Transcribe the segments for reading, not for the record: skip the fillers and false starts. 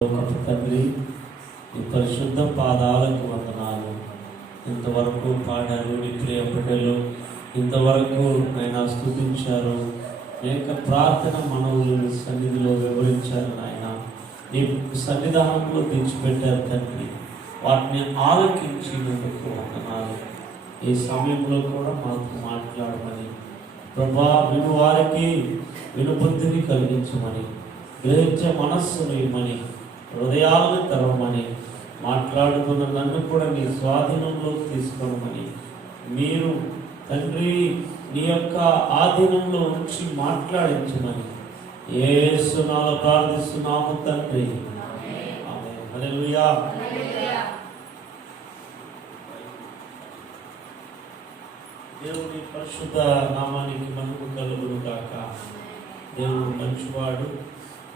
తండ్రి, ఈ పరిశుద్ధ పాదాలకు వందనాలు. ఇంతవరకు పాడారు, నీ ప్రియ బిడ్డలు ఇంతవరకు ఆయన స్తుతించారు, అనేక ప్రార్థన మనవులు సన్నిధిలో వివరించారు. నాయన నీ సన్నిధానంలో తెచ్చిపెట్టారు తండ్రి, వాటిని ఆలకించినందుకు వందనాలు. ఈ సమయంలో కూడా మాకు మాట్లాడమని ప్రభా, విను వారికి వినుబుద్ధిని కలిగించమని, గ్రహించే మనస్సును ఇవ్వమని, హృదయాలను తెరవమని, మాట్లాడుతున్న నన్ను కూడా నీ స్వాధీనంలోకి తీసుకోమని, మీరు తండ్రి నీ యొక్క ఆధీనంలో ఉంచి మాట్లాడించమని యేసు నామములో ప్రార్థిస్తున్నాము తండ్రి. ఆమేన్. హల్లెలూయా. దేవుని పరిశుద్ధ నామానికి మహిమ కలుగును గాక. దేవుడు మంచివాడు.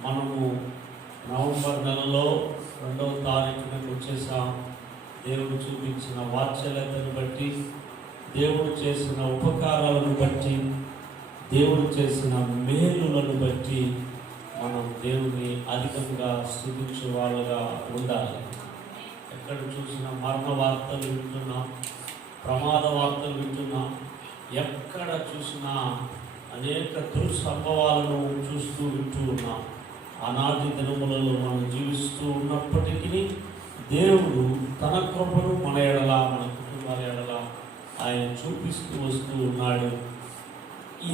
మనము నవంబర్ నెలలో 2వ తారీఖున వచ్చేసాం. దేవుడు చూపించిన వాత్సల్యతను బట్టి, దేవుడు చేసిన ఉపకారాలను బట్టి, దేవుడు చేసిన మేలులను బట్టి మనం దేవుని అధికంగా స్తుతించే వాళ్ళుగా ఉండాలి. ఎక్కడ చూసినా మరణ వార్తలు వింటున్నాం, ప్రమాద వార్తలు వింటున్నాం. ఎక్కడ చూసినా అనేక దుర్సంభవాలను చూస్తూ వింటూ ఉన్నాం. ఆనాటి దినములలో మనం జీవిస్తూ ఉన్నప్పటికీ దేవుడు తన కృపను మన ఎడల, మన కుటుంబాల ఎడల ఆయన చూపిస్తూ వస్తూ ఉన్నాడు.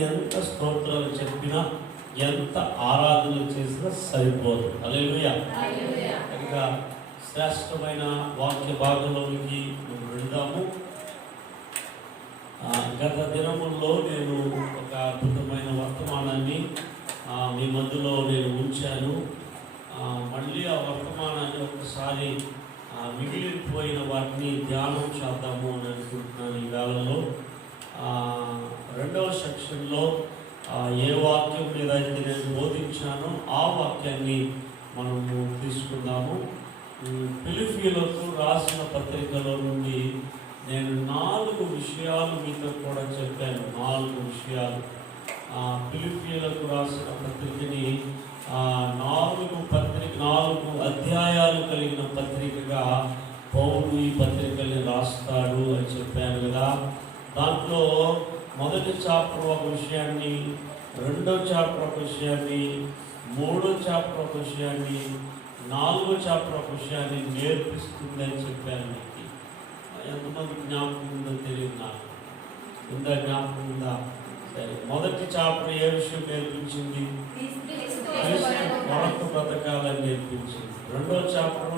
ఎంత స్తోత్రాలు చెప్పినా, ఎంత ఆరాధన చేసినా సరిపోదు. హల్లెలూయా. కనుక శ్రేష్టమైన వాక్య భాగంలోనికి మేము వెళ్దాము. గత దినముల్లో నేను ఒక అద్భుతమైన వర్తమానాన్ని మీ మధ్యలో నేను ఉంచాను. మళ్ళీ ఆ వర్తమానాన్ని ఒకసారి మిగిలిపోయిన వాటిని ధ్యానం చేద్దాము అని అనుకుంటున్నాను. ఈ వేళలో 2వ సెక్షన్లో ఏ వాక్యం మీద అయితే నేను బోధించానో ఆ వాక్యాన్ని మనము తీసుకుందాము. ఫిలిప్పీయులకు రాసిన పత్రికలో నుండి నేను 4 విషయాలు మీతో కూడా చెప్పాను. 4 విషయాలు. ఫిలిప్పీయులకు రాసిన పత్రికని 4 అధ్యాయాలు కలిగిన పత్రికగా పౌలు ఈ పత్రికల్ని రాస్తాడు అని చెప్పాను కదా. దాంట్లో మొదటి చాప్టర్ ఒక విషయాన్ని, 2వ చాప్టర్ ఒక విషయాన్ని, 3వ చాప్టర్ ఒక విషయాన్ని, 4వ చాప్టర్ ఒక విషయాన్ని నేర్పిస్తుంది అని చెప్పాను. మీకు ఎంతమంది జ్ఞాపకం ఉందో తెలియదు నాకు. ఉందా? జ్ఞాపకం ఉందా? సరే, మొదటి చాప్టర్ ఏ విషయం నేర్పించింది? కొరకు బ్రతకాలని నేర్పించింది. 2వ చాప్టర్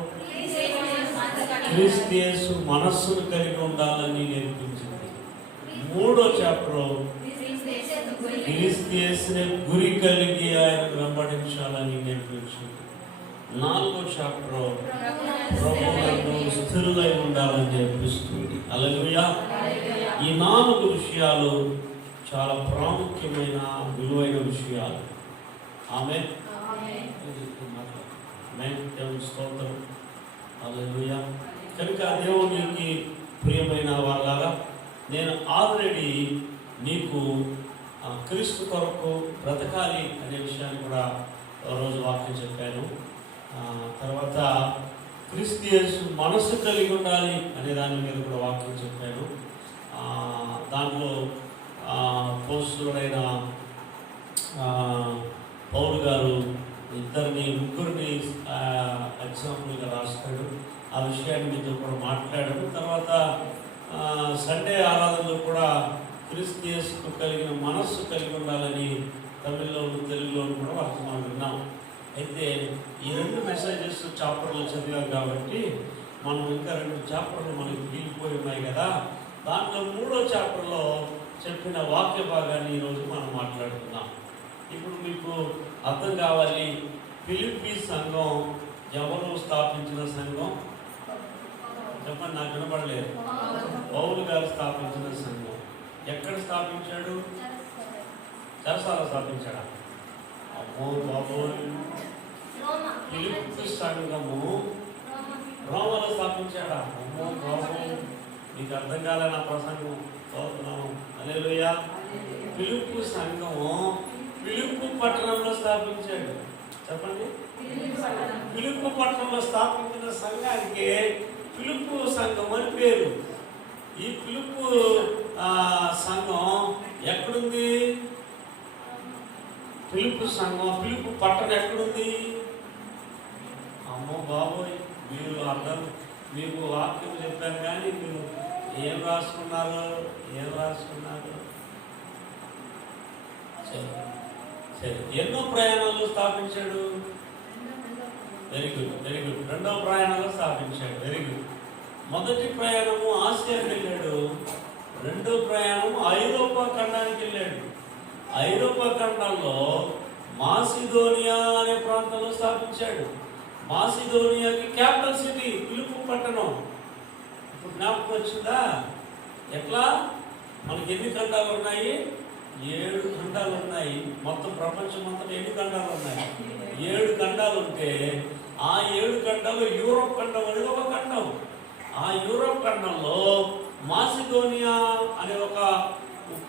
క్రీస్తు యేసు మనస్సును కలిగి ఉండాలని నేర్పించింది. 3వ చాప్టర్ క్రీస్తు యేసునే గురి కలిగి ఆయన వెంబడించాలని నేర్పించింది. 4వ చాప్టర్ ప్రభువునందు స్థిరులై ఉండాలని నేర్పిస్తుంది. హల్లెలూయా. ఈ 4 విషయాలు చాలా ప్రాముఖ్యమైన, విలువైన విషయాలు. ఆమేన్. దేవుని స్తోత్రం. హల్లెలూయా. కనుక దేవునికి ప్రియమైన వాళ్ళారా, నేను ఆల్రెడీ నీకు క్రీస్తు కొరకు బ్రతకాలి అనే విషయాన్ని కూడా రోజు వాక్యం చెప్పాను. తర్వాత క్రీస్తు యేసు మనస్సు కలిగి ఉండాలి అనే దాని మీద కూడా వాక్యం చెప్పాను. దాంట్లో పోస్టులైన పౌలు గారు 2-3 ఎగ్జాంపుల్గా రాస్తాడు. ఆ విషయాన్ని మీతో కూడా మాట్లాడాడు. తర్వాత సండే ఆరాధనలో కూడా క్రీస్తు యేసుకు కలిగిన మనస్సు కలిగి ఉండాలని తమిళ్లోను తెలుగులోను కూడా వర్తమానం విన్నాం. అయితే ఈ 2 మెసేజెస్ చాప్టర్లు చదివాం కాబట్టి మనం ఇంకా 2 చాప్టర్లు మనకి మిగిలిపోయి ఉన్నాయి కదా. దాంట్లో 3వ చాప్టర్లో చెప్పిన వాక్య భాగాన్ని ఈరోజు మనం మాట్లాడుతున్నాం. ఇప్పుడు మీకు అర్థం కావాలి, ఫిలిప్పీ సంఘం ఎవరు స్థాపించిన సంఘం? చెప్పండి, నాకు వినపడలేదు. పౌలు గారు స్థాపించిన సంఘం. ఎక్కడ స్థాపించాడు? చెరసాలలో స్థాపించాడా? అమ్మో బాబోయ్. ఫిలిప్పీ సంఘము రోమలో స్థాపించాడా? అమ్మో బాబోయ్, మీకు అర్థం కాలే నా ప్రసంగం. చదువుతున్నాము. హల్లెలూయా. ఫిలిప్పీ సంఘము ఫిలిప్పీ పట్టణంలో స్థాపించాడు. చెప్పండి. ఫిలిప్పు పట్టణంలో స్థాపించిన సంఘానికి ఫిలిప్పు సంఘం అని పేరు. ఈ ఫిలిప్పు సంఘం ఎక్కడుంది? ఫిలిప్పు సంఘం, ఫిలిప్పు పట్టణం ఎక్కడుంది? అమ్మో బాబోయ్, మీరు అర్థం, మీకు వాక్యం చెప్పాను కానీ మీరు ఏం రాసుకున్నారు? సరే, ఎన్నో ప్రయాణాలు స్థాపించాడు? Very good. రెండవ ప్రయాణాలు స్థాపించాడు. Very good. మొదటి ప్రయాణము ఆసియాకి వెళ్ళాడు. రెండో ప్రయాణము ఐరోపా ఖండానికి వెళ్ళాడు. ఐరోపా ఖండంలో మాసిదోనియా అనే ప్రాంతంలో స్థాపించాడు. మాసిదోనియాకి క్యాపిటల్ సిటీ ఫిలిప్పు పట్టణం. ఇప్పుడు జ్ఞాపకం వచ్చిందా? ఎట్లా? మనకి ఎన్ని ఖండాలు ఉన్నాయి? 7 ఖండాలు ఉన్నాయి. మొత్తం ప్రపంచం అంతా ఎన్ని ఖండాలు ఉన్నాయి? 7 ఖండాలు ఉంటే ఆ 7 ఖండాలు యూరోప్ ఖండం అనేది ఒక ఖండం. ఆ యూరోప్ ఖండంలో మాసిదోనియా అనే ఒక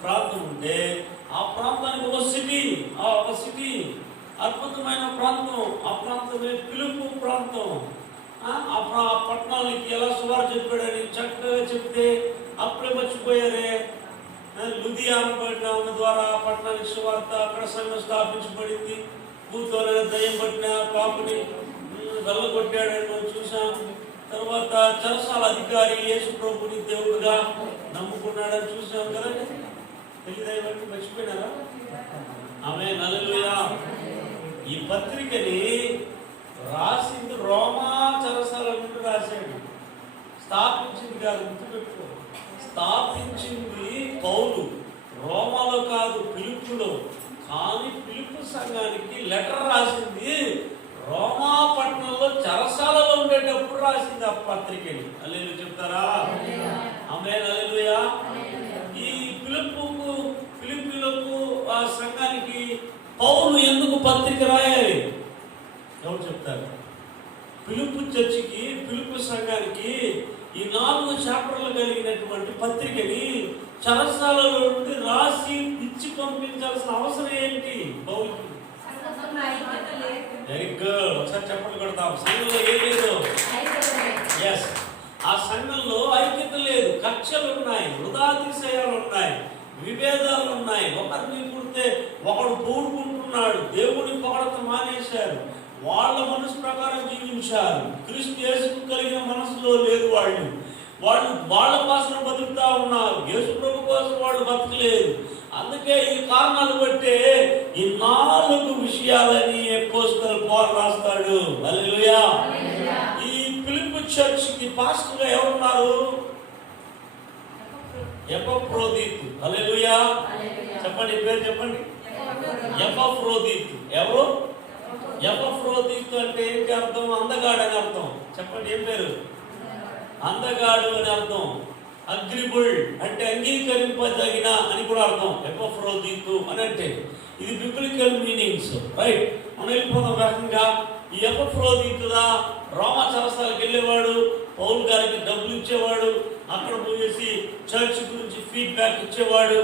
ప్రాంతం ఉంటే ఆ ప్రాంతానికి ఒక సిటీ అద్భుతమైన ప్రాంతం. ఆ ప్రాంతమే ఫిలిప్పు ప్రాంతం. ఆ పట్టణానికి ఎలా సువార్త చెప్పాడని చక్కగా చెప్తే అప్పుడే మర్చిపోయారే. లుధియానా పట్టణం ద్వారా పట్టణానికి సువార్త, అక్కడ సంఘం స్థాపించబడింది. కూతురు దయ్యం పట్టిన పాపుని వెళ్ళగొట్టాడని మనం చూసాం. తర్వాత చెరసాల అధికారి యేసు ప్రభుని దేవుడుగా నమ్ముకున్నాడని చూసాం కదండి. తెలియదు, మర్చిపోయినారా? ఆమేన్, హల్లెలూయా. ఈ పత్రికని రాసింది రోమా చెరసాల నుండి రాశాడు. స్థాపించింది కాదు, గుర్తుపెట్టుకో. స్థాపించింది పౌలు, రోమాలో కాదు, ఫిలిప్పులో. కానీ ఫిలిప్పు సంఘానికి లెటర్ రాసింది రోమా పట్టణంలో చెరసాలలో ఉండేటప్పుడు రాసింది ఆ పత్రికని. హల్లెలూయా చెప్తారా? ఆమేన్, హల్లెలూయా. ఈ ఫిలిప్పీలకు ఆ సంఘానికి పౌలు ఎందుకు పత్రిక రాయాలి? ఎవరు చెప్తారు? ఫిలిప్పు చర్చికి, ఫిలిప్పు సంఘానికి ఈ 4 చాప్టర్లు కలిగినటువంటి పత్రికని చెరసాలలో నుండి రాసి ఇచ్చి పంపించాల్సిన అవసరం ఏంటి పౌలుకి? Very good. ఒకసారి చెప్పండి కొడతాం. సంఘంలో ఏం లేదు? ఎస్, ఆ సంఘంలో ఐక్యత లేదు. కక్షలు ఉన్నాయి, వృధాతిశయాలు ఉన్నాయి, విభేదాలు ఉన్నాయి. ఒకరిని పుడితే ఒకడు పూడుకుంటున్నాడు. దేవుని పొగడత మానేశారు. వాళ్ళ మనసు ప్రకారం జీవించారు. క్రీస్తు యేసుకు కలిగిన మనసులో లేదు. వాళ్ళు వాళ్ళ కోసం బతుకుతా ఉన్నారు. యేసు ప్రభు కోసం వాళ్ళు బతకలేదు. అందుకే ఈ కారణాలు బట్టే ఈ 4 విషయాలని అపోస్తలుడు పౌలు రాస్తాడు. హల్లెలూయా. ఈ ఫిలిప్పు చర్చికి పాస్టర్గా ఎవరున్నారు? ఎపఫ్రోదితు. హల్లెలూయా చెప్పండి, పేరు చెప్పండి. ఎపఫ్రోదితు. ఎవరు? ఎపఫ్రోదితు అంటే ఏంటి అర్థం? అందగాడు అని అర్థం. చెప్పండి, ఏం పేరు? అందగాడు అని అర్థం. అగ్రిబుల్ అంటే అంగీకరింపదగిన అని కూడా అర్థం. ఎపఫ్రోదితు అని అంటే ఇది బిబ్లికల్ మీనింగ్స్, రైట్? మనం వెళ్ళిపోతాం రకంగా. ఈ ఎపఫ్రోదితుగా రోమా చెరసాలకు వెళ్ళేవాడు. పౌలు గారికి డబ్బులు ఇచ్చేవాడు. అక్కడ పోయేసి చర్చ్ గురించి ఫీడ్బ్యాక్ ఇచ్చేవాడు.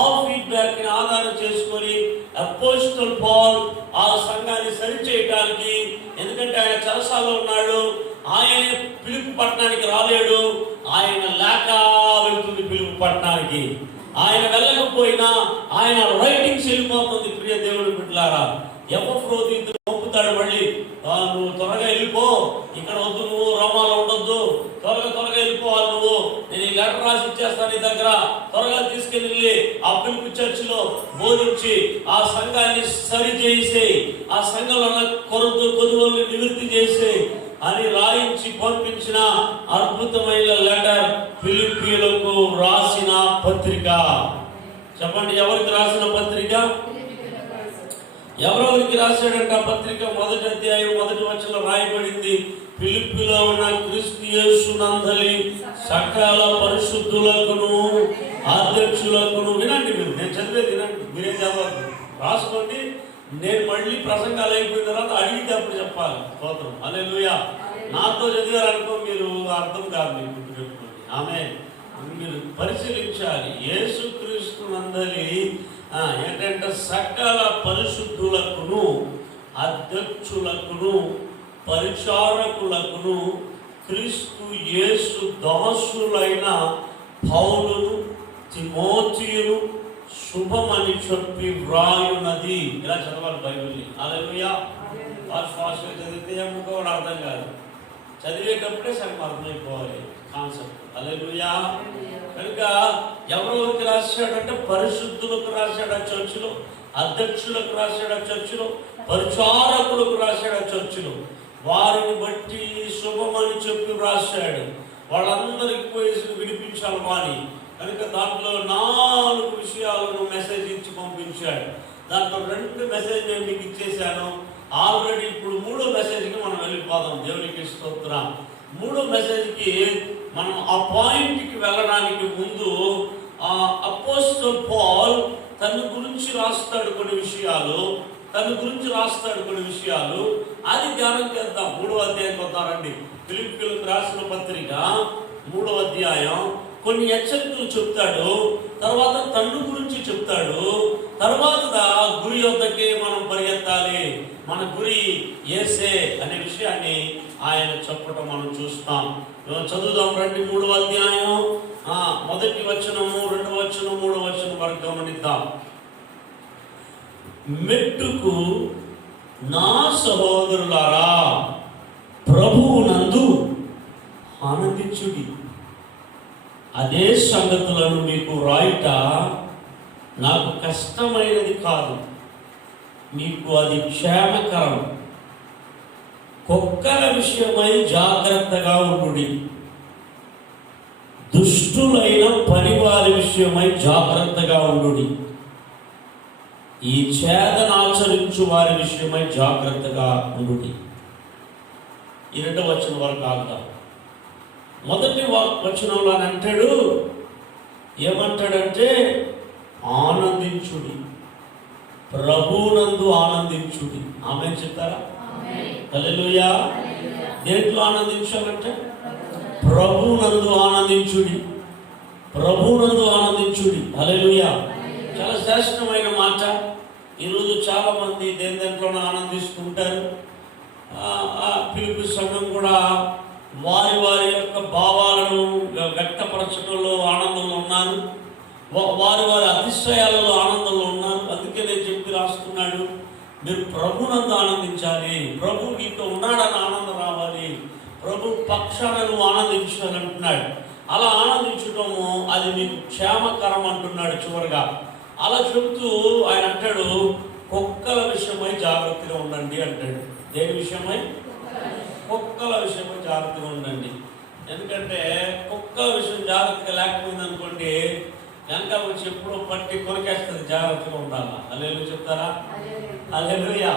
ఆ ఫీడ్బ్యాక్ ని ఆధారం చేసుకొని అపోస్తలుడు పౌలు ఆ సంఘాన్ని సరిచేయడానికి, ఎందుకంటే ఆయన చెరసాలలో ఉన్నాడు, ఆయన ఫిలిప్పు పట్టణానికి రాలేడు. ఆయన లేక వెళ్తుంది ఫిలిప్పు పట్టణానికి. ఆయన వెళ్ళకపోయినా ఆయన రైటింగ్స్ వెళ్ళిపోతుంది. ప్రియ దేవుడి బిడ్డలారా, ఎపఫ్రోదితు పంపుతాడు. మళ్ళీ నువ్వు త్వరగా వెళ్ళిపో, ఇక్కడ వద్దు, నువ్వు రోమాలో ఉండొద్దు, త్వరగా వెళ్ళిపోవాలి నువ్వు. నేను ఈ లెటర్ రాసి ఇచ్చేస్తాను నీ దగ్గర, త్వరగా తీసుకెళ్ళి ఆ ఫిలిప్పు చర్చిలో బోధించి ఆ సంఘాన్ని సరి చేసే, ఆ సంఘంలో కొదువుల్ని నివృత్తి చేసే అని రాయించి పంపించిన అద్భుతమైన లెటర్ ఫిలిప్పీలకు రాసిన పత్రిక. చెప్పండి, ఎవరికి రాసిన పత్రిక? ఎవరెవరికి రాశాడంట పత్రిక? 1వ అధ్యాయం 1వ వచనంలో రాయబడింది, ఫిలిప్పీలో ఉన్న క్రీస్తు యేసునందలి సకల పరిశుద్ధులకును అధ్యక్షులకును. వినండి, నేను చదివేది వినండి, మీరేం చదవద్దు, రాసుకోండి. నేను మళ్ళీ ప్రసంగాలు అయిపోయిన తర్వాత అడిగితే అప్పుడు చెప్పాలి. స్తోత్రం, హల్లెలూయా. నాతో చదివారనుకో మీరు అర్థం కాదు, మీరు గుర్తుపెట్టుకోండి. ఆమేన్. మీరు పరిశీలించాలి. యేసుక్రీస్తు నందలి ఏంటంటే సకల పరిశుద్ధులకును అధ్యక్షులకును పరిచారకులకును క్రీస్తు యేసు దాసులైన పౌలును తిమోతియును శుభమని చెప్పి వ్రాయున్నది. ఇలా చదవాలి బైబిల్ని. హల్లెలూయా. ఫాస్ట్గా చదివితే ఏమో అర్థం కాదు, చదివేటప్పుడే సగం అర్థమైపోవాలి కాన్సెప్ట్. హల్లెలూయా. కనుక ఎవరికి రాశాడంటే పరిశుద్ధులకు రాశాడు ఆ చర్చిలో, అధ్యక్షులకు రాశాడు ఆ చర్చిలో, పరిచారకులకు రాశాడు ఆ చర్చిలో. వారిని బట్టి శుభమని చెప్పి రాశాడు. వాళ్ళందరికీ పోయి విడిపించాలి వాణి. కనుక దాంట్లో 4 విషయాలను మెసేజ్ ఇచ్చి పంపించాడు. దాంట్లో 2 మెసేజ్ నేను మీకు ఇచ్చేసాను ఆల్రెడీ. ఇప్పుడు 3వ మెసేజ్కి మనం వెళ్ళిపోదాం. దేవునికి స్తోత్రం. 3వ మెసేజ్కి మనం ఆ పాయింట్కి వెళ్ళడానికి ముందు అపోస్తల్ పౌల్ తన గురించి రాస్తాడు కొన్ని విషయాలు, అది ధ్యానం చేద్దాం. 3వ అధ్యాయం కొద్దారండి. ఫిలిప్పీయులకు రాసిన పత్రిక 3వ అధ్యాయం కొన్ని హెచ్చరికలు చెప్తాడు, తర్వాత తండ్రి గురించి చెప్తాడు, తర్వాత గురి వద్దకే మనం పరిగెత్తాలి, మన గురి యేసే అనే విషయాన్ని ఆయన చెప్పటం మనం చూస్తాం. చదువుదాం రండి. 3వ అధ్యాయం 1వ వచనము, 2వ వచనం, 3వ వచనం వరకు గమనిద్దాం. మెట్టుకు నా సహోదరులారా ప్రభువునందు ఆనందించుడి. అదే సంగతులను మీకు రాయుట నాకు కష్టమైనది కాదు, మీకు అది క్షేమకరం. కుక్కల విషయమై జాగ్రత్తగా ఉండుడి, దుష్టులైన పనివారి విషయమై జాగ్రత్తగా ఉండుడి, ఈ ఛేదనాచరించు వారి విషయమై జాగ్రత్తగా ఉండుడి. ఈ 2వ వచనం వరకు ఆగుతాం. 1వ వచనంలో అంటాడు, ఏమంటాడంటే ఆనందించుడి, ప్రభువునందు ఆనందించుడి. ఆమేన్ చెప్తారా? హల్లెలూయా. దేంట్లో ఆనందించాలంటే ప్రభువునందు ఆనందించుడి, ప్రభువునందు ఆనందించుడి. హల్లెలూయా. చాలా శ్రేష్టమైన మాట. ఈరోజు చాలా మంది దేంట్లోనూ ఆనందిస్తుంటారు. పిలుపు సంఘం కూడా వారి వారి యొక్క భావాలను వ్యక్తపరచడంలో ఆనందంలో ఉన్నారు, వారి వారి అతిశయాలలో ఆనందంలో ఉన్నారు. అందుకే నేను చెప్పి రాస్తున్నాడు, మీరు ప్రభునందు ఆనందించాలి, ప్రభు నీతో ఉన్నాడని ఆనందం రావాలి, ప్రభు పక్షాన నువ్వు ఆనందించాలంటున్నాడు. అలా ఆనందించటము అది మీకు క్షేమకరం అంటున్నాడు చివరిగా. అలా చెబుతూ ఆయన అంటాడు, కుక్కల విషయమై జాగ్రత్తగా ఉండండి అంటాడు. దేని విషయమై? కుక్కల విషయమై జాగ్రత్తగా ఉండండి. ఎందుకంటే కుక్కల విషయం జాగ్రత్తగా లేకపోయింది అనుకోండి, వెనక వచ్చి ఎప్పుడో పట్టి కొరికేస్తుంది. జాగ్రత్తగా ఉండాలా. హల్లెలూయా చెప్తారా? హల్లెలూయా.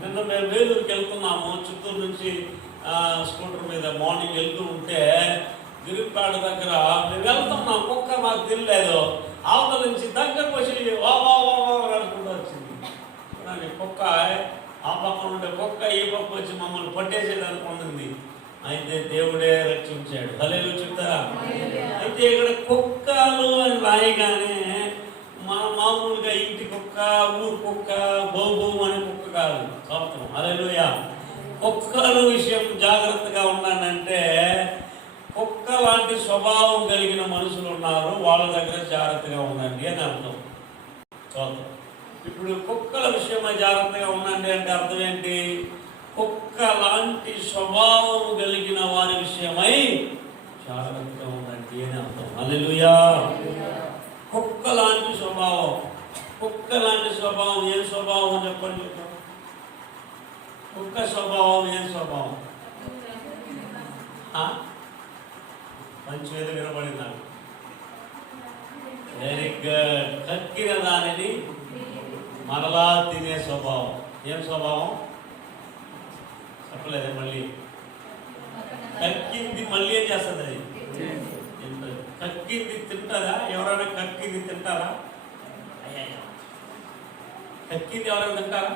నిన్న మేము వేలూరుకి వెళ్తున్నాము, చిత్తూరు నుంచి స్కూటర్ మీద మార్నింగ్ వెళ్తూ ఉంటే గిరిపాడ దగ్గర మేము వెళ్తున్నాం, కుక్క మాకు తెలియలేదు, అవతల నుంచి దగ్గరకు వచ్చి అనుకుంటూ వచ్చింది. కుక్క ఆ పక్కన ఉండే కుక్క ఈ పక్క వచ్చి మమ్మల్ని పట్టేసేదానికి ఉంటుంది. అయితే దేవుడే రక్షించాడు. హల్లెలూయా చెప్తారా? అయితే ఇక్కడ కుక్కలు అని రాయగానే మామూలుగా ఇంటి కుక్క, ఊరు కుక్క, బౌబౌ అనే కుక్క కాదు. సంవత్సరం. హల్లెలూయా. కుక్కల విషయం జాగ్రత్తగా ఉన్నానంటే కుక్క లాంటి స్వభావం కలిగిన మనుషులు ఉన్నారు, వాళ్ళ దగ్గర జాగ్రత్తగా ఉండండి అని అర్థం. చూద్దాం. ఇప్పుడు కుక్కల విషయమై జాగ్రత్తగా ఉండండి అంటే అర్థం ఏంటి? కుక్క లాంటి స్వభావం కలిగిన వారి విషయమై జాగ్రత్తగా ఉండండి అని అర్థం. హల్లెలూయా. కుక్క లాంటి స్వభావం. కుక్క లాంటి స్వభావం ఏం స్వభావం చెప్పండి. కుక్క స్వభావం ఏం స్వభావం? మంచి ఏదో వినబడిందాను. Very good. కక్కిన దానిని మరలా తినే స్వభావం. ఏం స్వభావం చెప్పలేదే? మళ్ళీ కక్కింది మళ్ళీ ఏం చేస్తుంది? అది కక్కింది తింటారా? ఎవరైనా కక్కింది తింటారా? కక్కింది ఎవరైనా తింటారా?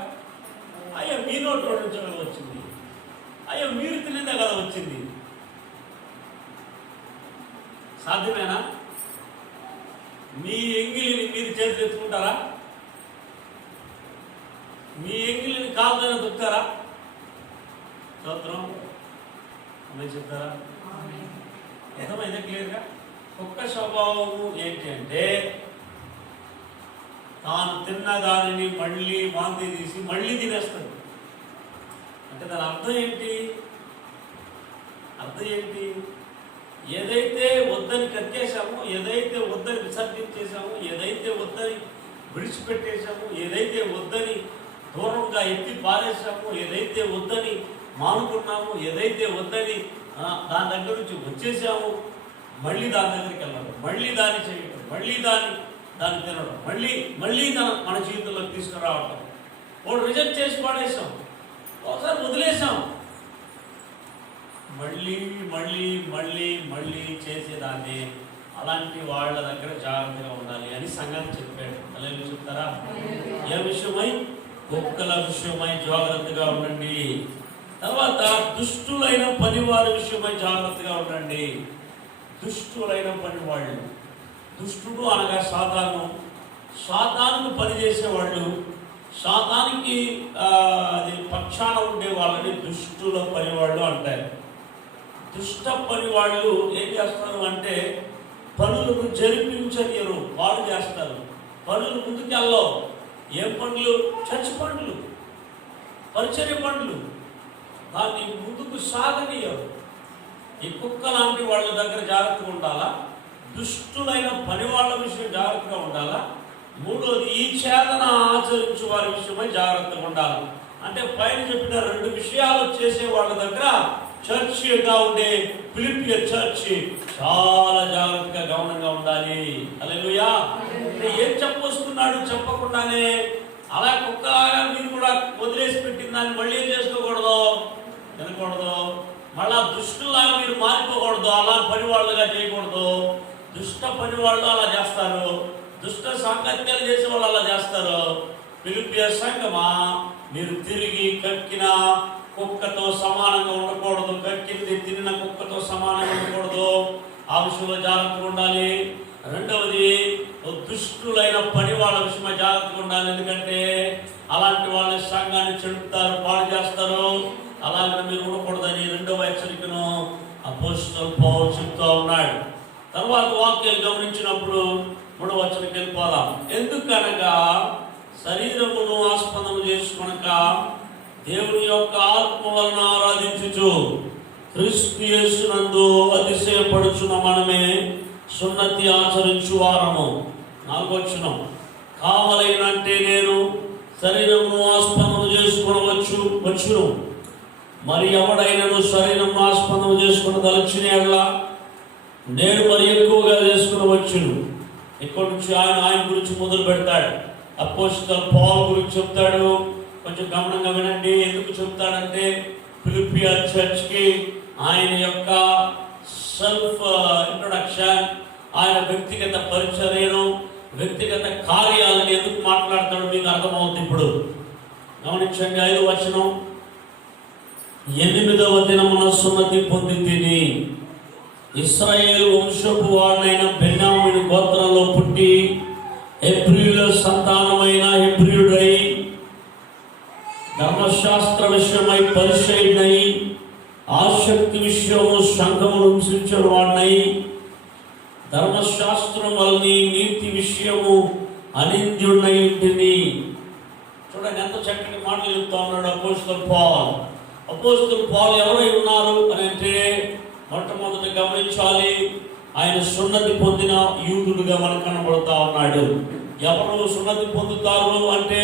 అయ్యో మీ నోట్లో నుంచి కదా వచ్చింది, అయ్యో మీరు తినేదే కదా వచ్చింది. సాధ్యమేనా? మీ ఎంగిలిని మీరు చేతులు ఎత్తుకుంటారా? మీ ఎంగిలిని కాళ్ళైనా దుక్కుతారా? స్తోత్రం. అమ్మాయి చెప్తారా? అర్థమైందా క్లియర్గా? కుక్క స్వభావము ఏంటి అంటే తాను తిన్న దానిని మళ్ళీ వాంతి తీసి మళ్ళీ తినేస్తుంది. అంటే దాని అర్థం ఏంటి? ఏదైతే వద్దని కట్టేశామో, ఏదైతే వద్దని విసర్జించేశామో, ఏదైతే వద్దని విడిచిపెట్టేశామో, ఏదైతే వద్దని దూరంగా ఎత్తి పారేశామో, ఏదైతే వద్దని మానుకున్నామో, ఏదైతే వద్దని దాని దగ్గర నుంచి వచ్చేసామో, మళ్ళీ దాని దగ్గరికి వెళ్ళడం, మళ్ళీ దాన్ని చేయడం, మళ్ళీ దాన్ని తినడం, మళ్ళీ మన జీవితంలోకి తీసుకురావడం. వాడు రిజెక్ట్ చేసి పాడేసాం, ఒకసారి వదిలేసాం, మళ్ళీ చేసేదాన్ని. అలాంటి వాళ్ళ దగ్గర జాగ్రత్తగా ఉండాలి అని సంఘాన్ని చెప్పాడు. అలా చెప్తారా? ఏ విషయమై? కుక్కల విషయమై జాగ్రత్తగా ఉండండి. తర్వాత దుష్టులైన పనివారి విషయమై జాగ్రత్తగా ఉండండి. దుష్టులైన పనివాళ్ళు, దుష్టుడు అనగా సాతానుకు పనిచేసేవాళ్ళు, సాతానికి అది పక్షాన ఉండే వాళ్ళని దుష్టుల పనివాళ్ళు అంటారు. దుష్ట పనివాళ్ళు ఏం చేస్తారు అంటే పనులను జరిపించనియరు, పాడు చేస్తారు. పనులు ముందుకెళ్ళవు. ఏం పనులు? చర్చ్ పనులు, పరిచర్య పనులు, దాన్ని ముందుకు సాగనీయరు. ఈ కుక్క లాంటి వాళ్ళ దగ్గర జాగ్రత్తగా ఉండాలా? దుష్టులైన పని వాళ్ళ విషయం జాగ్రత్తగా ఉండాలా? మూడోది ఈ చేతన ఆచరించు వారి విషయమై జాగ్రత్తగా ఉండాలి. అంటే పైన చెప్పిన 2 విషయాలు చేసే వాళ్ళ దగ్గర చర్చిగా ఉండే ఫిలిప్పియర్ చర్చి చాలా జాగ్రత్తగా గమనంగా ఉండాలి. హల్లెలూయా. ఏం చెప్పొస్తున్నాడు? చెప్పకుండానే అలా కుక్కలాగా మీరు కూడా వదిలేసి పెట్టిన దాన్ని మళ్ళీ ఏం చేసుకోకూడదు, తినకూడదు. మళ్ళా దుష్టులాగా మీరు మారిపోకూడదు, అలా పనివాళ్ళుగా చేయకూడదు. దుష్ట పనివాళ్ళు అలా చేస్తారు, దుష్ట సాంగత్యాలు చేసే వాళ్ళు అలా చేస్తారు. ఫిలిప్పియర్ సంఘమా, మీరు తిరిగి కక్కిన కుక్కతో సమానంగా ఉండకూడదు, కక్కింది తిన్న కుక్కతో సమానంగా ఉండకూడదు. ఆ విషయంలో జాగ్రత్తగా ఉండాలి. రెండవది దుష్టులైన పని వాళ్ళ విషయమై జాగ్రత్తగా ఉండాలి. ఎందుకంటే అలాంటి వాళ్ళ సంఘాన్ని చెడుపుతారు, పాడు చేస్తారు. అలాగే మీరు ఉండకూడదని 2వ హెచ్చరికను అపోస్తలుడు పౌలు చెప్తూ ఉన్నాడు. తర్వాత వాక్యాలు గమనించినప్పుడు 3వ వచనంకి వెళ్ళిపోదాం. ఎందుకనగా శరీరమును ఆస్పదము చేసుకొనక దేవుని యొక్క ఆత్మ వలన ఆరాధించుచు క్రీస్తు యేసునందు అతిశయపడుచున్న మనమే సున్నతి ఆచరించు వారము. 4వ వచనం, కావలైనంటే నేను శరీరమును ఆస్పదము చేసుకొనవచ్చును, మరి ఎవడైనను శరీరమును ఆస్పదము చేసుకుని దలచిన ఎడల నేను మరి ఎక్కువగా చేసుకునవచ్చును. ఇక్కడి నుంచి ఆయన గురించి మొదలు పెడతాడు. అపోస్తలుడు పౌలు గురించి చెప్తాడు. కొంచెం గమనంగా వినండి. ఎందుకు చెప్తాడంటే ఫిలిప్పియర్ చర్చ్కి ఆయన యొక్క సెల్ఫ్ ఇంట్రొడక్షన్, ఆయన వ్యక్తిగత పరిచర్యను, వ్యక్తిగత కార్యాలను ఎందుకు మాట్లాడతాడు మీకు అర్థమవుతుంది. ఇప్పుడు గమనించండి. 5వ వచనం, 8వ దినమున సున్నతి పొంది తిని ఇశ్రాయేలు వంశపు వాడైన బెన్యామీను గోత్రంలో పుట్టి హెబ్రీయుల సంతానమైన హెబ్రీయుడై ధర్మశాస్త్ర విషయమై పరిచయుడై ఆసక్తి విషయము సంఘమును హింసించిన వాడినై ధర్మశాస్త్రం వలని నీతి విషయము అనింద్యుడై ఉంటుంది. చూడండి ఎంత చక్కటి మాటలు చెప్తా ఉన్నాడు అపోస్తలుడు పౌలు. అపోస్తలుడు పౌలు ఎవరై ఉన్నారు అని అంటే మొట్టమొదట గమనించాలి, ఆయన సున్నతి పొందిన యూదుడుగా మనకు కనబడుతూ ఉన్నాడు. ఎవరు సున్నతి పొందుతారు అంటే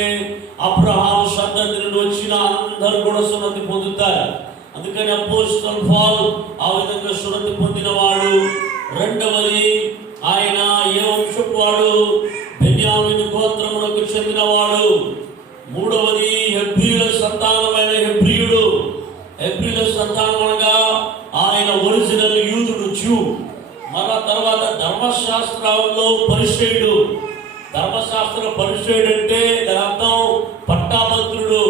అబ్రహాము సంతతి నుండి వచ్చిన అందరూ కూడా సున్నతి పొందుతారు. అందుకని అపోస్తలుడు పౌలు ఆ విధంగా సున్నతి పొందినవాడు. రెండవది, ఆయన ఏ వంశపు వాడు? బెన్యామీను గోత్రమునకు చెందినవాడు. మూడవది, హెబ్రీయుల సంతానమైన హెబ్రీయుడు. హెబ్రీయుల సంతానం అనగా ఆయన ఒరిజినల్ యూదుడు, జ్యూ. మరలా తర్వాత ధర్మశాస్త్రంలో పరిచయుడు. ధర్మశాస్త్ర పరిచయుడు అంటే దాని అర్థం పట్టాభద్రుడు,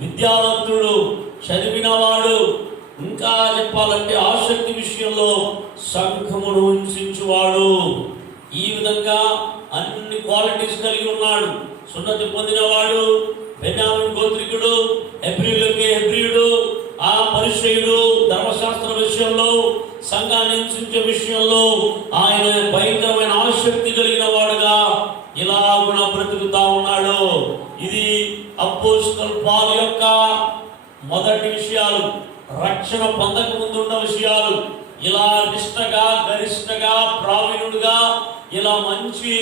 విద్యావంతుడు, చదివినవాడు. ఇంకా చెప్పాలంటే ఆసక్తి విషయంలో సంఘమును హింసించువాడు. ఈ విధంగా అన్ని క్వాలిటీస్ కలిగి ఉన్నాడు. సున్నతి పొందినవాడు, బెన్యామీను గోత్రికుడు, హెబ్రీయుడు ఆ పరిచయుడు ధర్మశాస్త్ర విషయంలో, సంఘాన్ని హింసించే విషయంలో ఆయన భయంకరమైన ఆసక్తి కలిగిన వాడుగా ఇలాగున బ్రతుకుతా ఉన్నాడు. ఇది అపోస్తలుడు పౌలు యొక్క మొదటి విషయాలు, రక్షణ పొందక ముందు ఉన్న విషయాలు. ఇలా నిష్టగా, గరిష్టగా, ప్రావీణుడుగా, ఇలా మంచి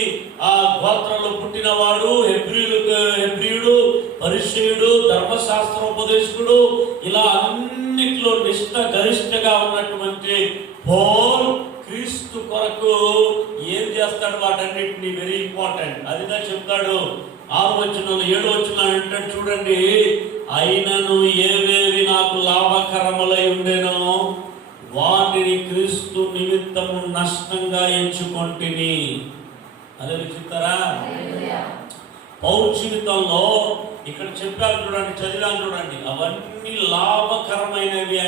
ఆ గోత్రంలో పుట్టినవాడు, హెబ్రీయుడు, పరిచయుడు, ధర్మశాస్త్ర ఉపదేశకుడు, ఇలా అన్నిట్లో నిష్ట గరిష్టగా ఉన్నటువంటి పౌలు క్రీస్తు కొరకు ఏం చేస్తాడు? వాటన్నిటిని వెరీ ఇంపార్టెంట్. అదిగా చెప్తాడు 6వ వచనంలో, 7వ వచనంలో అంటాడు చూడండి, అయినను ఏవేవి నాకు లాభకరములై ఉండెనో వాటిని క్రీస్తు నిమిత్తము నష్టంగా ఎంచుకొంటిని. అదే చెప్తారా? పౌరు జీవితంలో ఇక్కడ చెప్పారు చూడండి, చదివాను చూడండి, అవన్నీ లాభకరమైనవి.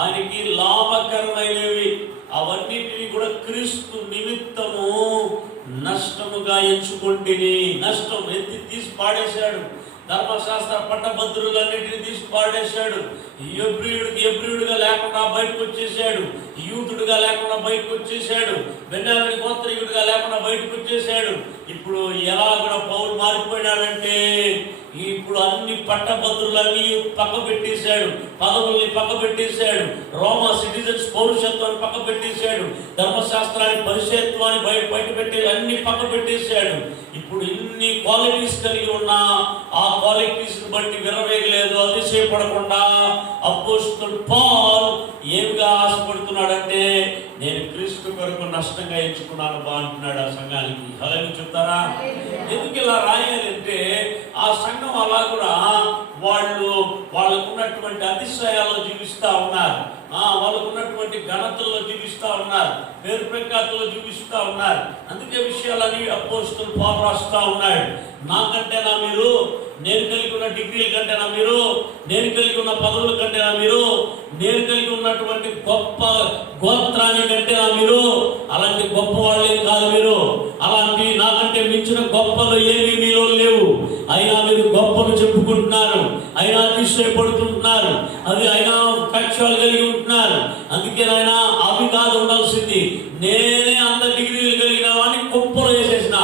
ఆయనకి లాభకరమైనవి అవన్నిటిని కూడా క్రీస్తు నిమిత్తము నష్టముగా ఎంచుకొంటిని. నష్టం ఎత్తి తీసి పాడేశాడు. ధర్మశాస్త్ర పట్టభద్రులన్నింటినీ తీసి పాడేశాడు. ఎబ్రియుడిగా లేకుండా బయటకు వచ్చేసాడు. యూదుడుగా లేకుండా బయటకు వచ్చేసాడు. బెన్యామీను గోత్రీయుడిగా లేకుండా బయటకు వచ్చేసాడు. ఇప్పుడు ఎలా కూడా పౌలు మారిపోయినాడంటే, ఇప్పుడు అన్ని పట్టభద్రులన్నీ పక్క పెట్టేశాడు, పదవుల్ని పక్క పెట్టేశాడు, రోమా సిటిజన్స్ పౌరుషత్వాన్ని పక్క పెట్టేశాడు, ధర్మశాస్త్రాన్ని పరిశుద్ధత్వాన్ని బయట పెట్టే అన్ని పక్క పెట్టేశాడు. ఇప్పుడు ఇన్ని క్వాలిటీస్ కలిగి ఉన్న ఆ క్వాలిటీస్ బట్టి విరవేయలేదు, అతిశయపడకుండా అపోస్తలుడు పౌలు ఏమిగా ఆశపడుతున్నాడంటే, నేను క్రీస్తు కొరకు నష్టంగా ఎంచుకున్నాను బా అంటున్నాడు ఆ సంఘానికి. అలాగే చెప్తారా? ఎందుకు ఇలా రాయాలంటే, ఆ సంఘం అలా కూడా వాళ్ళకు ఉన్నటువంటి అతిశయాల్లో జీవిస్తూ ఉన్నారు, వాళ్ళకు ఉన్నటువంటి ఘనతల్లో జీవిస్తూ ఉన్నారు, పేరు ప్రఖ్యాతుల్లో జీవిస్తూ ఉన్నారు. అందుకే విషయాలని అపోస్తలుడు పౌలు రాస్తా ఉన్నాడు. నాకంటేనా మీరు, నేను కలిగి ఉన్న డిగ్రీల కంటేనా మీరు, నేను కలిగి ఉన్న పదవుల కంటేనా మీరు, నేను కలిగి ఉన్నటువంటి గొప్ప గోత్రాన్ని కంటేనా మీరు, అలాంటి గొప్ప వాళ్ళే కాదు మీరు. అలాంటి నాకంటే మించిన గొప్పలు ఏమీ మీలో లేవు. అయినా మీరు గొప్పలు చెప్పుకుంటున్నారు, అయినా అతిశయపడుతుంటున్నారు, అది అయినా కక్షలు కలిగి ఉంటున్నారు. అందుకే ఆయన అవి కాదు ఉండాల్సింది. నేనే అంత డిగ్రీలు కలిగిన వాడిని కుప్పలు వేసేసిన,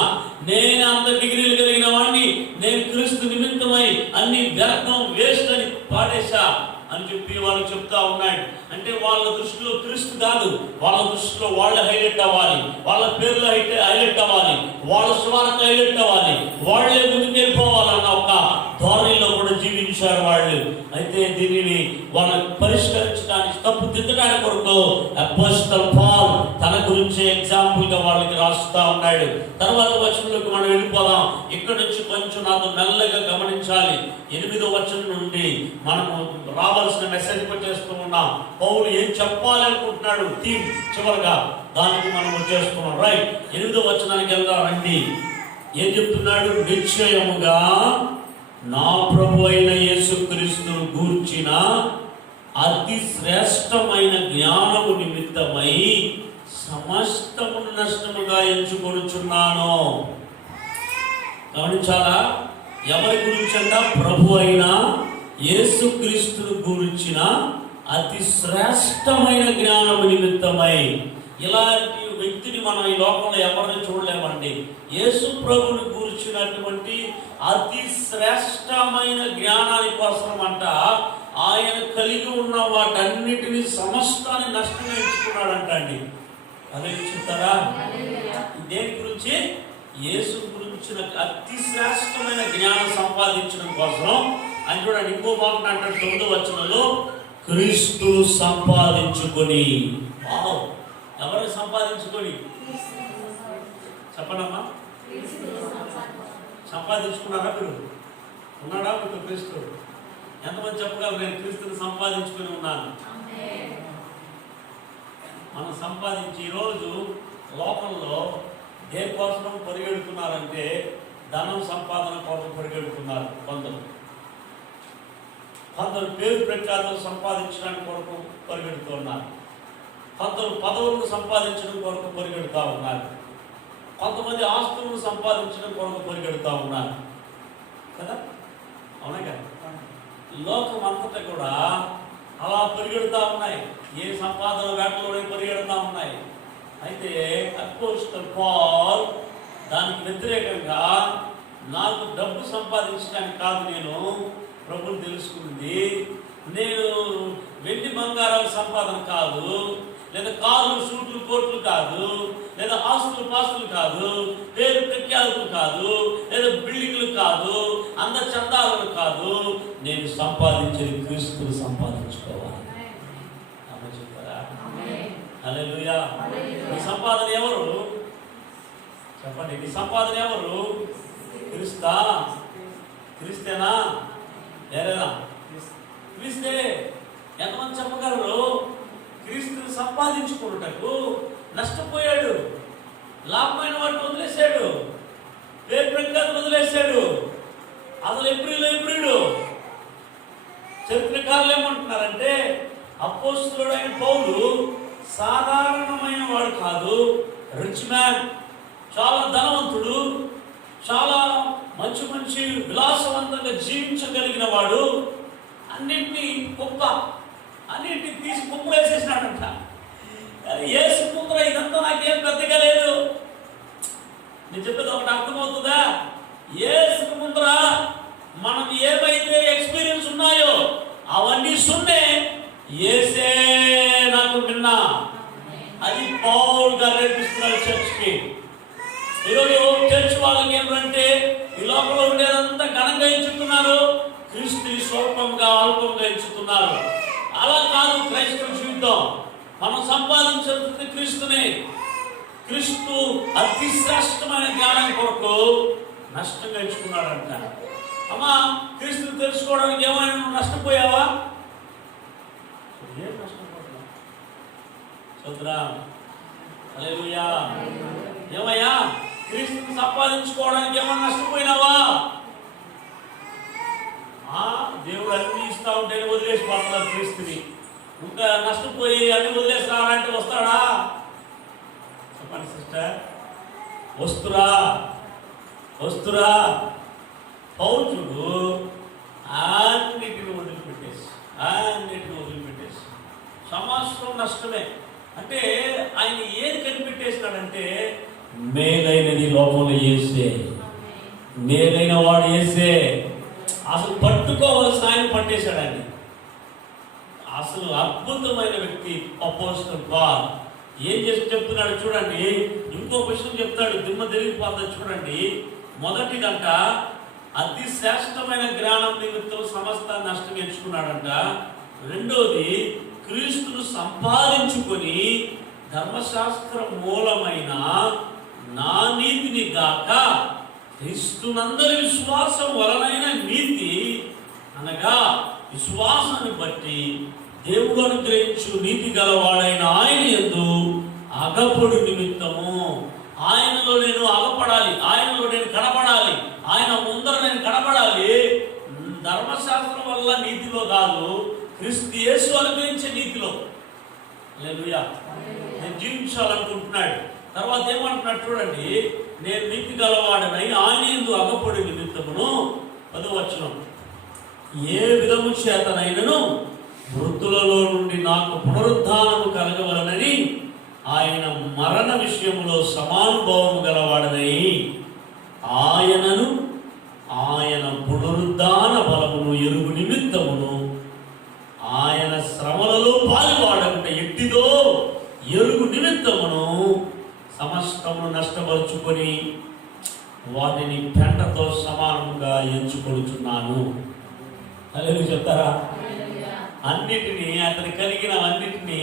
నేనే అంత డిగ్రీలు కలిగిన వాడిని నేను క్రీస్తు నిమిత్తమై అన్ని వ్యర్థం వేస్ట్ అని పాడేశా అని చెప్పి వాళ్ళు చెప్తా ఉన్నాడు. అంటే వాళ్ళ దృష్టిలో క్రీస్తు కాదు, వాళ్ళ దృష్టిలో వాళ్ళు హైలైట్ అవ్వాలి, వాళ్ళ పేర్లు హైలైట్ అవ్వాలి, వాళ్ళ స్వార్థ హైలైట్ అవ్వాలి, వాళ్ళే ముందుకెళ్ళిపోవాలన్న ఒక ధోరణిలో కూడా జీవించారు వాళ్ళు. అయితే దీనిని వాళ్ళు పరిష్కరించడానికి, తప్పు దిద్దడానికి కొరకు అపోస్తలుడు పౌలు తన గురించి ఎగ్జాంపుల్ గా వాళ్ళకి రాస్తా ఉన్నాడు. తర్వాత వచనంలోకి మనం వెళ్ళిపోదాం. ఇక్కడ నుంచి కొంచెం నాతో మెల్లగా గమనించాలి. 8వ వచనం నుండి మనము రావాల్సిన మెసేజ్ వచ్చేస్తూ ఉన్నాం. పౌలు ఏం చెప్పాలనుకుంటున్నాడు థీమ్ చివరిగా, దానికి మనం వచ్చేస్తున్నాం. రైట్, 8వ వచనానికి వెళ్దాం రండి. ఏం చెప్తున్నాడు? నిశ్చయముగా నా ప్రభు అయిన యేసుక్రీస్తు గూర్చిన అతి శ్రేష్టమైన జ్ఞానము నిమిత్తమై సమస్తమును నష్టముగా ఎంచుకొనుచున్నాను. గమనించాలా? ఎవరి గురించి అంట? ప్రభు అయిన యేసుక్రీస్తును గురించిన అతి శ్రేష్టమైన జ్ఞానము నిమిత్తమై. ఇలాంటి వ్యక్తిని మనం ఈ లోకంలో ఎవరిని చూడలేమండి. యేసు ప్రభుని గురించినటువంటి అతి శ్రేష్టమైన జ్ఞానాని కోసం అంట ఆయన కలిగి ఉన్న వాటన్నిటిని సమస్తాన్ని నష్టంగా ఎంచుకున్నాడంట అండి. అదే చెప్తారా? దేని గురించి? యేసు గురించిన అతి శ్రేష్టమైన జ్ఞానం సంపాదించడం కోసం. అని చూడండి, ఇంకో మాట అంటాడు 9వ వచనంలో, క్రీస్తు సంపాదించుకొని. ఎవరు సంపాదించుకొని? చెప్పనమ్మా, సంపాదించుకున్నారా మీరు? ఉన్నాడా మీకు క్రీస్తు? ఎంతమంది చెప్పగలరు నేను క్రీస్తుని సంపాదించుకొని ఉన్నాను? మనం సంపాదించి ఈరోజు లోకంలో దేనికోసం పరిగెడుతున్నారంటే ధనం సంపాదన కోసం పరిగెడుతున్నారు. కొందరు పేరు ప్రఖ్యాతులు సంపాదించడానికి కొరకు పరిగెడుతున్నారు, కొందరు పదవులను సంపాదించడం కొరకు పరిగెడుతూ ఉన్నారు, కొంతమంది ఆస్తులను సంపాదించడం కొరకు పరిగెడుతూ ఉన్నారు కదా. అవునా కదా? లోకం అంతటా కూడా అలా పరిగెడుతూ ఉన్నాయి. ఏ సంపాదన వేటలోనే పరిగెడుతూ ఉన్నాయి. అయితే అపోస్తలుడు పౌలు దానికి వ్యతిరేకంగా నాకు డబ్బు సంపాదించడానికి కాదు నేను ప్రభువుని తెలుసుకుంది, నేను వెండి బంగారాల సంపాదన కాదు, లేదా కార్లు షూట్లు కోట్లు కాదు, లేదా ఆస్తులు పాస్తులు కాదు, పేరు ప్రఖ్యాతులు కాదు, లేదా బిల్డింగ్లు కాదు, అంద చందాలు కాదు, నేను సంపాదించేది క్రీస్తుని సంపాదించుకోవాలి. అమ్మ చెప్పారా? హల్లెలూయా. నీ సంపాదన ఎవరు చెప్పండి? నీ సంపాదన ఎవరు? క్రీస్తా? క్రీస్తేనా? వేరేనా? క్రీస్తే. ఎంతమంది చెప్పగలరు? క్రీస్తుని సంపాదించుకున్నటకు నష్టపోయాడు, లాభమైన వాటిని వదిలేశాడు, పేరు ప్రఖ్యాతులు వదిలేశాడు. అసలు ఎప్రిడు చరిత్రకారులు ఏమంటున్నారంటే అపోస్తలుడైన పౌలు సాధారణమైన వాడు కాదు, రిచ్ మ్యాన్, చాలా ధనవంతుడు, చాలా మంచి మంచి విలాసవంతంగా జీవించగలిగిన వాడు. అన్నింటినీ అన్నింటినీ తీసి కుప్ప వేసేసినాడంట. ఏసు ముందర ఇదంతా నాకేం పెద్దగా లేదు. నేను చెప్పేది ఒకటి అర్థమవుతుందా? ఏసు ముందర మనం ఏవైతే ఎక్స్పీరియన్స్ ఉన్నాయో అవన్నీ సున్నే, ఏసే నాకు విన్నా. అది పౌలు గారు నేర్పిస్తున్నారు చర్చ్కి. ఈరోజు చర్చ్ వాళ్ళకి ఏమంటే ఈ లోపల ఉండేదంతా ఘనంగా ఎంచుతున్నారు, క్రీస్తుని స్వల్పంగా అల్పంగా ఎంచుతున్నారు. అలా కాదు క్రైస్తవ జీవితం. మనం సంపాదించాల్సింది క్రీస్తునే. క్రీస్తు అతి శ్రేష్టమైన జ్ఞానం కొరకు నష్టంగా ఎంచుకున్నాడంట. అమ్మా, క్రీస్తుని తెలుసుకోవడానికి ఏమైనా నువ్వు నష్టపోయావా? ఏం నష్టపోతున్నా? సోదరా, హల్లెలూయా. ఏమయ్యా, క్రీస్తుని సంపాదించుకోవడానికి ఏమైనా నష్టపోయినావా? దేవుడు అన్ని ఇస్తా ఉంటేనే వదిలేసి పోతున్నారు క్రీస్తుని. ఇంకా నష్టపోయి అన్ని వదిలేసి రావాలంటే వస్తాడా? చెప్పండి సిస్టర్. వస్తురా. పౌరుడు అన్నిటిని వదిలిపెట్టేసి సమస్తం నష్టమే. అంటే ఆయన ఏది కనిపెట్టేసినాడంటే మేలైనది లోకంలో యేసే, మేలైన వాడు యేసే. అసలు పట్టుకోవాల్సిన ఆయన పట్టేశాడండి. అసలు అద్భుతమైన వ్యక్తి అపోస్తలుడు పౌలు. ఏం చేసి చెప్తున్నాడు చూడండి. ఇంకో విషయం చెప్తాడు, దిమ్మ తిరిగిపోతుంది చూడండి. మొదటిదంట, అతి శ్రేష్టమైన జ్ఞానం నిమిత్తం సమస్త నష్టం ఎంచుకున్నాడంట. రెండోది, క్రీస్తును సంపాదించుకొని ధర్మశాస్త్ర మూలమైన నా నీతిని గాక క్రీస్తునందరి విశ్వాసం వలనైన నీతి, అనగా విశ్వాసాన్ని బట్టి దేవుడు అనుగ్రహించు నీతి గలవాడైన ఆయన యందు అగపడు నిమిత్తము. ఆయనలో నేను అగపడాలి, ఆయనలో నేను కనపడాలి, ఆయన ముందర నేను కనపడాలి. ధర్మశాస్త్రం వల్ల నీతిలో కాదు, క్రీస్తు యేసు అనుగ్రహించే నీతిలో హల్లెలూయా నేను జీవించాలనుకుంటున్నాడు. తర్వాత ఏమంటున్నాడు చూడండి, నేను నీతి గలవాడనై ఆయన యందు అగపడు నిమిత్తమును. 10వ వచనం, ఏ విధము చేతనైనను మృతులలో నుండి నాకు పునరుద్ధానము కలగవలనని ఆయన మరణ విషయంలో సమానుభావము గలవాడనై ఆయనను ఆయన పునరుద్ధాన బలమును ఎరుగు నిమిత్తమును ఆయన శ్రమలలో పాలువాడకుంటే ఎట్టిదో ఎరుగు నిమిత్తమును సమస్తమును నష్టపరుచుకొని వాటిని పెంటతో సమానంగా ఎంచుకొనుచున్నాను. హల్లెలూయా చెప్తారా? అన్నిటినీ, అతను కలిగిన అన్నిటినీ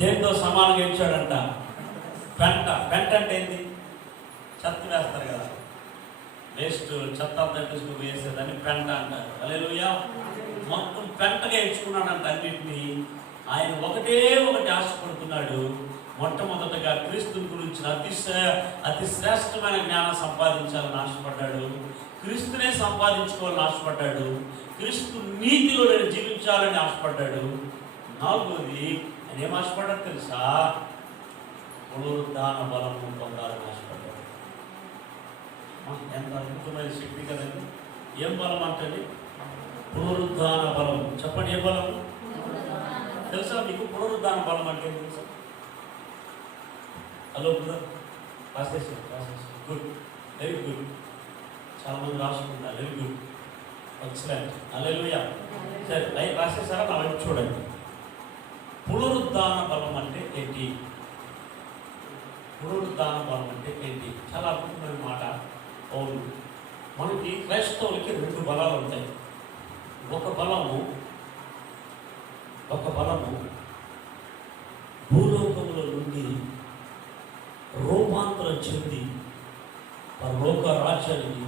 దేంతో సమానంగా ఎంచాడంట? పెంట. పెంట అంటే ఏంటి? చెత్త వేస్తారు కదా, వేస్ట్ చెత్త అంతా తీసుకుని వేసేదాన్ని పెంట అంటారు. హల్లెలూయా. మొత్తం పెంటగా ఎంచుకున్నాడంట అన్నిటినీ. ఆయన ఒకటి ఆశపడుతున్నాడు. మొట్టమొదటగా క్రీస్తుని గురించి అతి శ్రేష్టమైన జ్ఞానం సంపాదించాలని ఆశపడ్డాడు. క్రీస్తునే సంపాదించుకోవాలని ఆశపడ్డాడు. క్రీస్తు నీతిలో నేను జీవించాలని ఆశపడ్డాడు. 4వది ఆయన ఏం ఆశపడ్డాడు తెలుసా? పునరుద్ధాన బలము పొందాలని ఆశపడ్డాడు. ఎంత అద్భుతమైన శక్తి కదండి. ఏం బలం అంటే పునరుద్ధాన బలం. చెప్పండి, ఏ బలం తెలుసా మీకు? పునరుద్ధాన బలం అంటే తెలుసా? హలో బ్రదర్, రాసేసారు. Good, very good. చాలా మంది రాసుకుంటారు. Very good, excellent, hallelujah. సరే, రాసేసారా? నా వైపు చూడండి. పునరుద్ధాన బలం అంటే ఏంటి? పునరుద్ధాన బలం అంటే ఏంటి? చాలా అద్భుతమైన మాట. అవును, మనకి క్రైస్తవులకి 2 బలాలు ఉంటాయి. ఒక బలము భూలోకంలో నుండి రూపాంతరం చెంది పరలోక రాజ్యానికి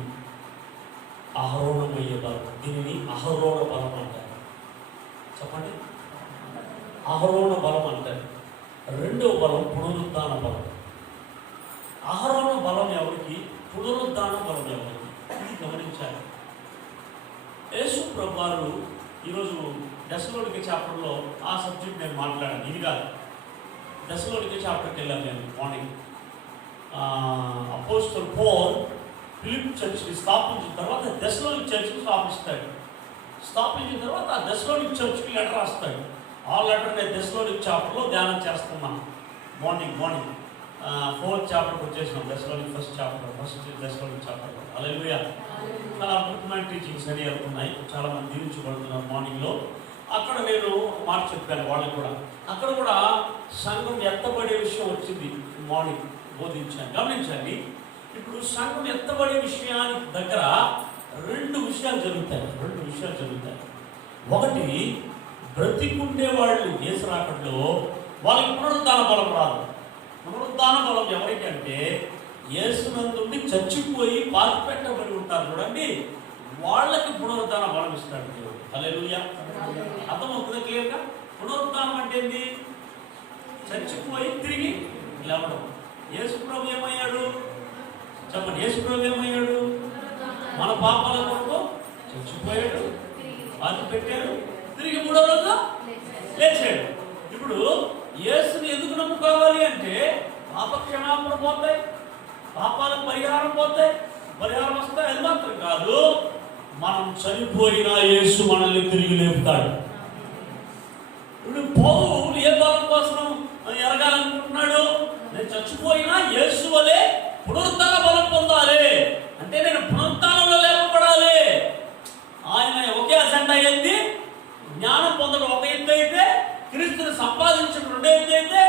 ఆరోహణమయ్యే బలం. దీనిని ఆరోహణ బలం అంటారు. చెప్పండి, ఆరోహణ బలం అంటారు. రెండవ బలం పునరుద్ధాన బలం. ఆరోహణ బలం ఎవరికి? పునరుద్ధాన బలం ఎవరికి? ఇది గమనించాలి. యేసు ప్రభువారు ఈరోజు దశలోనిక చాప్టర్లో ఆ సబ్జెక్ట్ నేను మాట్లాడాను. ఇది కాదు, దశలోనిక చాప్టర్కి వెళ్ళాను నేను మార్నింగ్. అపోస్తలుడు పౌలు ఫిలిప్పీ చర్చ్ని స్థాపించిన తర్వాత దశలోనిక చర్చ్ని స్థాపించిన తర్వాత ఆ దశలోనిక చర్చ్కి లెటర్ రాస్తాడు. ఆ లెటర్ నేను దశలోనిక చాప్టర్లో ధ్యానం చేస్తున్నాను. మార్నింగ్ 4th చాప్టర్కి వచ్చేసినాం. దశలోనిక ఫస్ట్ దశలోనిక చాప్టర్. హల్లెలూయా. చాలా అద్భుతమైన టీచింగ్స్ అని అవుతున్నాయి. చాలా మంది దీవించబడుతున్నారు మార్నింగ్లో. అక్కడ నేను మాట చెప్పాను వాళ్ళకి కూడా. అక్కడ కూడా సంఘం ఎత్తబడే విషయం వచ్చింది. మార్నింగ్ బోధించాను. గమనించండి, ఇప్పుడు సంఘం ఎత్తబడే విషయానికి దగ్గర 2 విషయాలు జరుగుతాయి. ఒకటి, బ్రతికుండే వాళ్ళు యేసు రాకడలో వాళ్ళకి పునరుద్ధాన బలం రాదు. పునరుద్ధాన బలం ఎవరికి అంటే యేసునందుండి చచ్చిపోయి పాతిపెట్టబడి ఉంటారు చూడండి, వాళ్ళకి పునరుద్ధాన బలం ఇస్తాడు దేవుడు. హల్లెలూయా. అర్థమవుతుందా క్లియర్గా? పునరుద్ధానం అంటే ఏంటి? చచ్చిపోయి తిరిగి లేవడం. యేసు ప్రభు ఏమయ్యాడు? చెప్పండి, యేసు ప్రభు ఏమయ్యాడు? మన పాపాల కొరకు చచ్చిపోయాడు, పాతి పెట్టాడు, తిరిగి 3వ రోజు లేచాడు. ఇప్పుడు యేసుని ఎందుకు నమ్ముకోవాలి అంటే పాప క్షమాపణ పోతాయి, పాపాలకు పరిహారం పోతాయి, పరిహారం వస్తాయి. అది మాత్రం కాదు, మనం చనిపోయినా యేసు మనల్ని తిరిగి లేపుతాడు. ఇప్పుడు పౌలు ఏ బలం కోసం ఎరగాలనుకుంటున్నాడు? నేను చచ్చిపోయినా యేసు వలె పునరుద్ధాన బలం పొందాలి అంటే నేను పునరుద్ధానంలో లేపబడాలి. ఆయన ఒకే అజెండా అయింది. జ్ఞానం పొందడం ఒక ఎత్తు అయితే, క్రీస్తుని సంపాదించడం 2వ ఎత్తు అయితే,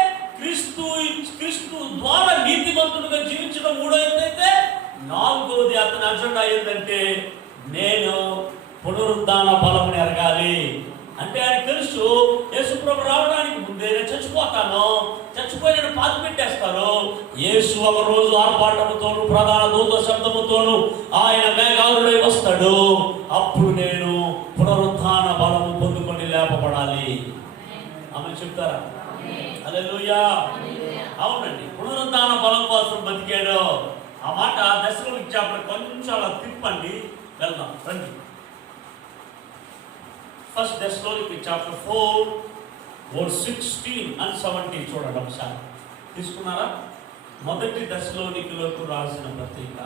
క్రీస్తు ద్వారా నీతిమంతుడుగా జీవించడం 3వ ఎత్తు అయితే, 4వది అతని అజెండా ఏంటంటే నేను పునరుద్ధాన బలం ఎరగాలి. అంటే ఆయన తెలుసు, యేసు ప్రభు రావడానికి ముందే నేను చచ్చిపోతాను, చచ్చిపోయి నేను పాతి పెట్టేస్తాను. యేసు ఒక రోజు ఆర్భాటముతోను ప్రధాన దూత శబ్దముతోను ఆయన మేఘాలుడై వస్తాడు. అప్పుడు నేను పునరుద్ధాన బలము పొందుకొని లేపబడాలి. ఆమె చెప్తారా? హల్లెలూయా. అవునండి, పునరుద్ధాన బలం కోసం బతికాడు. ఆ మాట దశలోనిక చాప్టర్ కొంచెం అలా తిప్పండి, వెళ్దాం రండి. 1 Thessalonians chapter 4 verse 16 and 17 చూడండి ఒకసారి. తీసుకున్నారా? 1 దశలోనికలకు రాసిన పత్రిక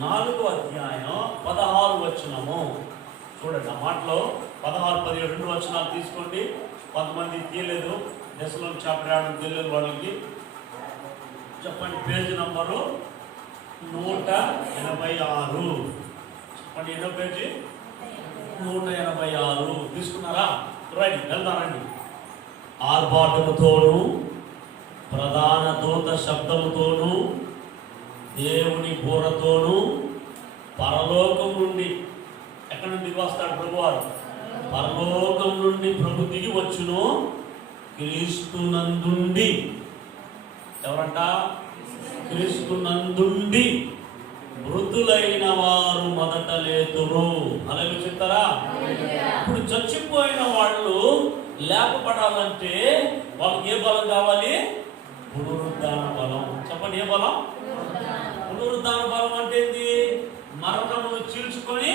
4వ అధ్యాయం 16వ వచనము చూడండి. ఆ మాటలో 16, 17 2 వచనాలు తీసుకోండి. కొంతమంది తీయలేదు, దశలోనిక చాప్టర్ 7 తెలియదు వాళ్ళకి. చెప్పండి, పేజీ నంబరు 186. చెప్పండి, ఎన్నో పేజీ? 186. తీసుకున్నారా? రైట్, వెళ్దానండి. ఆర్భాటముతోను ప్రధాన దూత శబ్దముతోను దేవుని బూరతోను పరలోకం నుండి, ఎక్కడి నుండి వస్తాడు ప్రభువారు? పరలోకం నుండి ప్రభు దిగి వచ్చును. క్రీస్తునందుండి, ఎవరంట? క్రీస్తునందుండి మృతులైన వారు మొదట లేతురు. అలాగే చెప్తారా? ఇప్పుడు చచ్చిపోయిన వాళ్ళు లేపబడాలంటే వాళ్ళకి ఏ బలం కావాలి? పునరుద్ధాన బలం. చెప్పండి, ఏ బలం? పునరుద్ధాన బలం అంటే ఏంటి? మరణమును చీల్చుకొని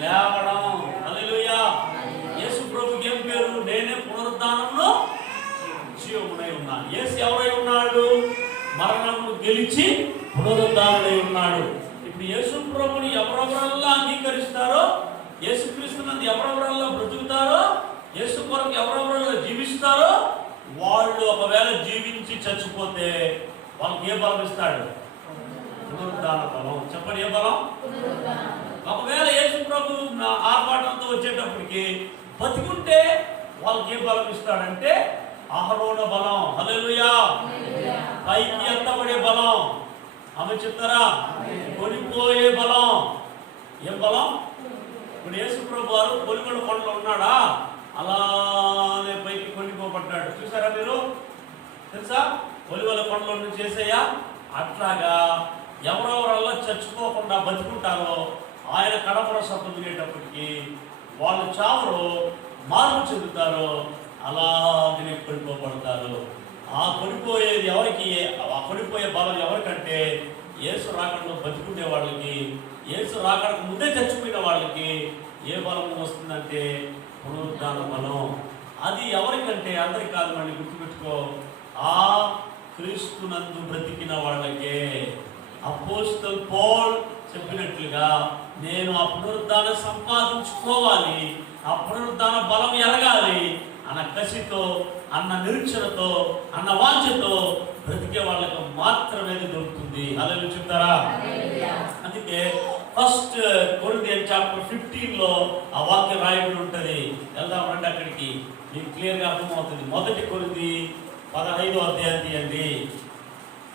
లేవడం. హల్లెలూయా. యేసు ప్రభుకి ఏం పేరు? నేనే పునరుద్ధానంలో జీవమునై ఉన్నాను. యేసు ఎవరై ఉన్నాడు? మరణమును గెలిచి పునరుద్ధానుడై ఉన్నాడు. ఇప్పుడు యేసు ప్రభుని ఎవరెవరల్లా అంగీకరిస్తారో, యేసుక్రీస్తునందు ఎవరెవరల్లో బ్రతుకుతారో, యేసు కొరకు ఎవరెవరల్లో జీవిస్తారో వాళ్ళు ఒకవేళ జీవించి చచ్చిపోతే వాళ్ళకి ఏ బలం ఇస్తాడు? పునరుద్ధాన బలం. చెప్పండి, ఏ బలం? ఒకవేళ యేసు ప్రభు ఆర్భాటంతో వచ్చేటప్పటికి బతికుంటే వాళ్ళకి ఏ బలం ఇస్తాడంటే ఆరోహణ బలం. హల్లెలూయా. పైకి ఎత్తబడే బలం. ఆమె చెప్తారా? కొనిపోయే బలం. ఏం బలం? ఇప్పుడు యేసు ప్రభు వారు కొలిగొండ కొండలో ఉన్నాడా? అలానే పైకి కొనిపోబడ్డాడు. చూసారా మీరు? తెలుసా? ఒలివల కొండలో నుంచి చేసేయా అట్లాగా ఎవరెవరల్లా చచ్చిపోకుండా బతుకుంటారో ఆయన కడపర సత్తు వినేటప్పటికీ వాళ్ళు చావరు, మార్పు చెందుతారు, అలాగనే కొనిపోబడతారు. ఆ కొనిపోయేది ఎవరికి? ఆ కొనిపోయే బలం ఎవరికంటే యేసు రాకడలో బతుకునే వాళ్ళకి, యేసు రాకడకు ముందే చచ్చిపోయిన వాళ్ళకి ఏ బలం వస్తుందంటే పునరుద్ధాన బలం. అది ఎవరికంటే అందరికి కాదు, మళ్ళీ గుర్తుపెట్టుకో, ఆ క్రీస్తునందు బ్రతికిన వాళ్ళకే. అపోస్తలుడు పౌలు చెప్పినట్లుగా నేను ఆ పునరుద్ధానం సంపాదించుకోవాలి, ఆ పునరుద్ధాన బలం ఎరగాలి అన్న కసితో, అన్న నిరీక్షణతో, అన్న వాంఛతో బ్రతికే వాళ్ళకు మాత్రమే దొరుకుతుంది. హల్లెలూయా చెప్తారా? అందుకే ఫస్ట్ కొరింథియన్స్ చాప్టర్ 15లో ఆ వాక్యం రాయబడి ఉంటుంది. వెళ్దాం రండి అక్కడికి, మీకు క్లియర్గా అర్థమవుతుంది. 1 కొరింథీ 15వ అధ్యాయం తీయండి,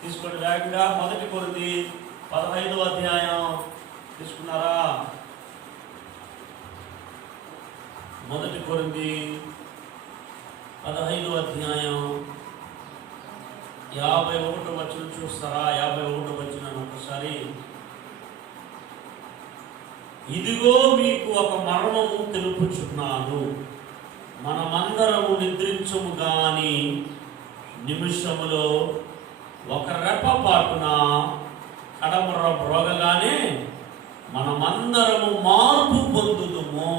తీసుకోండి వేగంగా. 1 కొరింథీ 15వ అధ్యాయం తీసుకున్నారా? 1 కొరింథీ 15వ అధ్యాయం 51వ వచనం చూస్తారా? 51వ వచనం ఒకసారి. ఇదిగో మీకు ఒక మర్మము తెలుపుచున్నాను, మనమందరము నిద్రించము గాని నిమిషములో ఒక రెప్పపాటున కడముర బ్రోగగానే మనమందరము మార్పు పొందుదుము.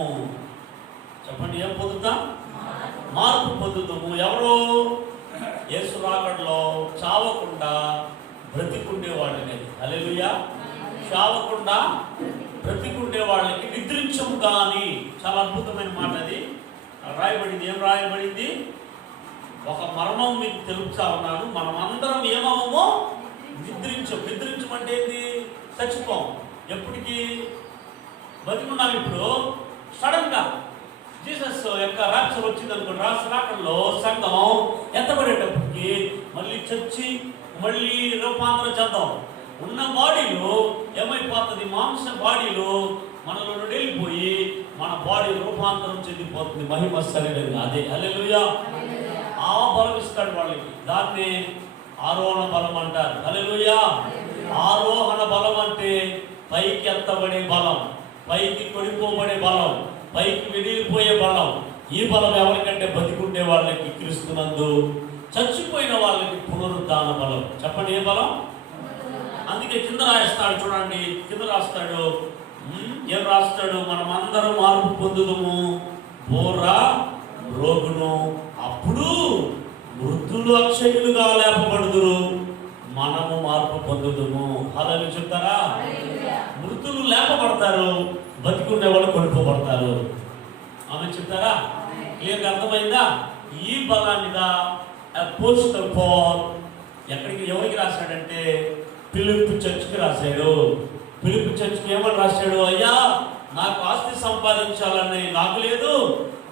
చెప్పండి, ఏం పొందుతాం? మార్పు పొందుదుము. ఎవరు? యేసు రాకడలో చావకుండా బ్రతికుండే వాళ్ళకి. హల్లెలూయా. చావకుండా బ్రతికుండే వాళ్ళకి నిద్రించము కానీ. చాలా అద్భుతమైన మాట అది రాయబడింది. ఏం రాయబడింది? ఒక మర్మం మీకు తెలుపుతా ఉన్నాను, మనమందరం ఏమమ్మో నిద్రించమంటే ఏంది? చచ్చిపోం. ఎప్పటికీ బతికున్నాం. ఇప్పుడు సడన్ గా జీసస్ యొక్క రాక్షసు వచ్చింది అనుకోండి, రాకడలో సంఘం ఎత్తబడేటప్పటికి మళ్ళీ చచ్చి మళ్ళీ రూపాంతరం చెందాం. ఉన్న బాడీలో ఏమైపోతుంది? మాంస బాడీలో మనలో నుండి వెళ్ళిపోయి మన బాడీ రూపాంతరం చెందిపోతుంది మహిమ శరీరంగా. అదే హల్లెలూయా. ఆ బలం ఇస్తాడు వాళ్ళకి. దాన్ని ఆరోహణ బలం అంటారు. హల్లెలూయా. ఆరోహణ బలం అంటే పైకి ఎత్తబడే బలం, పైకి కొనిపోబడే బలం, పైకి వెడిలిపోయే బలం. ఈ బలం ఎవరికంటే బతికుండే వాళ్ళకి క్రీస్తునందు, చచ్చిపోయిన వాళ్ళకి పునరుద్ధాన బలం. చెప్పండి, ఏ బలం? అందుకే కింద రాస్తాడు చూడండి, కింద రాస్తాడు. ఏం రాస్తాడు? మనమందరం మార్పు పొందుదుము, బోరా రోగును, అప్పుడు మృతులు అక్షయులుగా లేపబడుదురు, మనము మార్పు పొందుదుము. హల్లెలూయా చెప్తారా? మృతులు లేపబడతారు, బతికుండే వాళ్ళు కొనుక్కోబడతారు. ఆమె చెప్తారా? క్లియర్గా అర్థమైందా? ఈ బలాన్నిగా అపోస్తలుడు పౌలు ఎవరికి రాశాడంటే ఫిలిప్పీ చర్చికి రాశాడు. ఫిలిప్పీ చర్చికి ఏమని రాశాడు? అయ్యా, నాకు ఆస్తి సంపాదించాలని నాకు లేదు,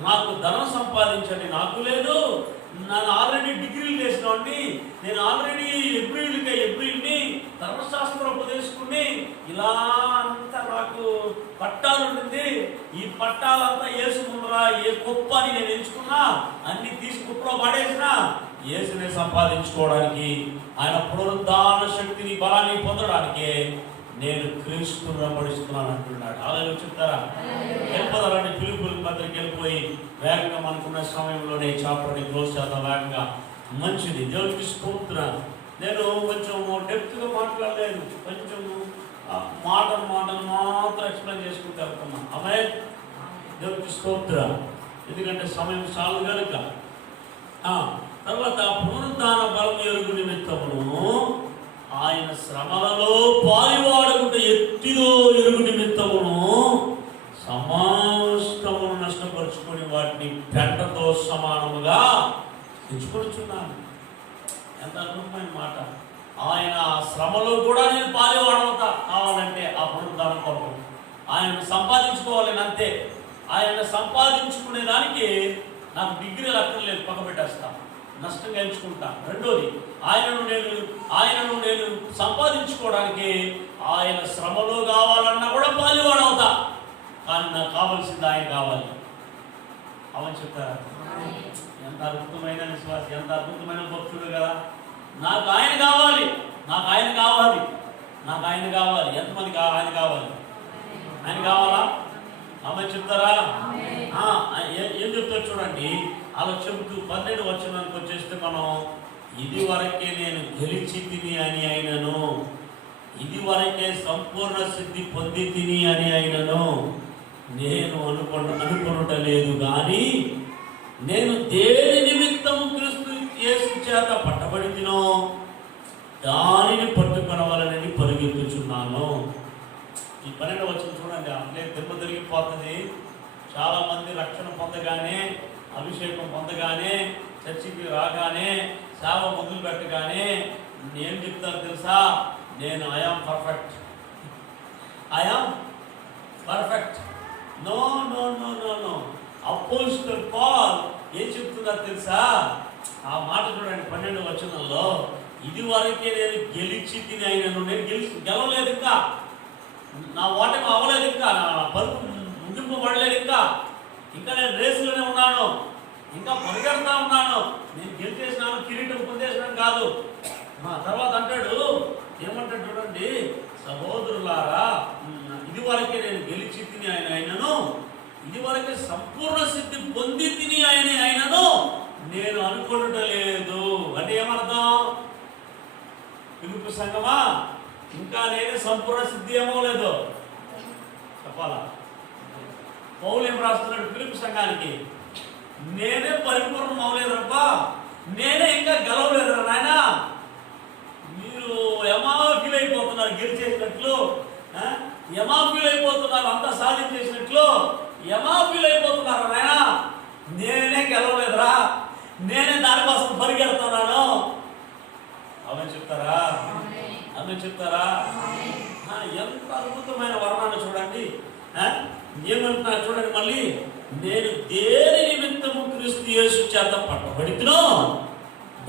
నాకు ధనం సంపాదించండి నాకు లేదు, నేను ఆల్రెడీ డిగ్రీలు చేసినవాడిని, నేను ఆల్రెడీ ఎబ్రిల్ని ధర్మశాస్త్రం ఉపదేశకుని, ఇలా అంతా నాకు పట్టాలు ఉంటుంది. ఈ పట్టాలంతా యేసు ముందరా ఏ గొప్ప అని నేను ఎంచుకున్నా, అన్ని తీసి కుప్పలో పడేసినా యేసుని సంపాదించుకోవడానికి, ఆయన పునరుద్ధాన శక్తిని బలాన్ని పొందడానికి నేను క్రీస్తును వెంబడిస్తున్నాను అంటున్నాడు. అలాగే చెప్తారా? వెళ్ళిపోదారండి. ఫిలిప్పీ పత్రిక వెళ్ళిపోయి వేగంగా మనకున్న సమయంలోనే చాప్టర్ని క్లోజ్ చేద్దాం వేగంగా. మంచిది. దేవుడికి స్తోత్రం. నేను కొంచెం డెప్త్గా మాట్లాడలేదు, కొంచెం మాటలు మాత్రం ఎక్స్ప్లెయిన్ చేసుకుంటూ వెళ్తున్నా. ఆమె దేవుడికి స్తోత్రం. ఎందుకంటే సమయం చాలు కనుక. తర్వాత పునరుద్ధాన బలం ఎరుగు నిమిత్తమును ఆయన శ్రమలలో పాలువాడకుంటే ఎట్టిదో ఎరుగు నిమిత్తమును వాటిని పెంటతో సమానముగా తెచ్చుకొనుచున్నాను. ఎంత అద్భుతమైన మాట. ఆయన శ్రమలో కూడా నేను పాలువాడవుతా కావాలంటే ఆ పునరుద్ధానం కొరకు ఆయనను సంపాదించుకోవాలని అంతే. ఆయన సంపాదించుకునే దానికి నాకు డిగ్రీలు అక్కర్లేదు, పక్క పెట్టేస్తా, నష్టంగా ఎంచుకుంటా. రెండోది, ఆయనను నేను సంపాదించుకోవడానికి ఆయన శ్రమలో కావాలన్నా కూడా పాలువాడవుతా. కానీ నాకు కావాల్సింది ఆయన కావాలి. అవని చెప్తారా? ఎంత అద్భుతమైన విశ్వాసం, ఎంత అద్భుతమైన భక్తుడు కదా. నాకు ఆయన కావాలి, నాకు ఆయన కావాలి, నాకు ఆయన కావాలి. ఎంతమందికి ఆయన కావాలి? ఆయన కావాలా? అమ్మాయి చెప్తారా? ఏం చెప్తారు చూడండి. అలా చెబుతూ 12 వచనానికి వచ్చేస్తే మనం ఇది వరకే నేను గెలిచి తిని అని అయినను, ఇది వరకే సంపూర్ణ సిద్ధి పొంది తిని అని అయినను నేను అనుకొనుటలేదు కానీ నేను దేని నిమిత్తము క్రీస్తు యేసు చేత పట్టబడి తినో దానిని పట్టుకొనవలనని పరిగెత్తుచున్నాను. ఈ 12వ వచనం చూడండి, అంటే దెబ్బ తిరిగిపోతుంది. చాలామంది రక్షణ పొందగానే, అభిషేకం పొందగానే, చర్చికి రాగానే, సేవ మొదలు పెట్టగానే నేను చెప్తాను తెలుసా? నేను I am perfect, I am perfect. No no no no no. అపోస్తలుడు పౌలు ఏం చెప్తున్నారు తెలుసా? ఆ మాట చూడండి 12వ వచనంలో, ఇది వరకే నేను గెలిచి తిని అయినను. నేను గెలవలేదు, ఇంకా నా ఓటమి అవ్వలేదు, ఇంకా నా పరుపు ముగింపబడలేదు, ఇంకా నేను రేసులోనే ఉన్నాను, ఇంకా పరిగెడతా ఉన్నాను. నేను గెలిచేసినాను, కిరీటం పొందేసినాను కాదు. తర్వాత అంటాడు, ఏమంటాడు చూడండి, సహోదరులారా ఇది వరకే నేను గెలిచి తిని అయినను, ఇది వరకే సంపూర్ణ సిద్ధి పొంది తిని అయినను నేను అనుకొనటలేదు. అంటే ఏమర్థం? పిలుపు సంగమా, ఇంకా నేనే సంపూర్ణ సిద్ధి ఏమవలేదు చెప్పాలా? పౌలు ఏం రాస్తున్నాడు పిలుపు సంఘానికి? నేనే పరిపూర్ణం అవ్వలేదు తప్ప నేనే ఇంకా గెలవలేదు నాయన. మీరు యమా ఫీల్ అయిపోతున్నారు, గెలిచేసినట్లు, యమా ఫీల్ అయిపోతున్నారు, అంతా సాధించేసినట్లు యమా ఫీల్ అయిపోతున్నారు నాయన. నేనే గెలవలేదురా, నేనే దానికోసం పరిగెడుతున్నాను. అవని చెప్తారా? అవని చెప్తారా? ఎంత అద్భుతమైన వర్ణాన్ని చూడండి. ఏమంటున్నా చూడండి మళ్ళీ, నేను దేని నిమిత్తము క్రీస్తు యేసు చేత పట్టబడితినో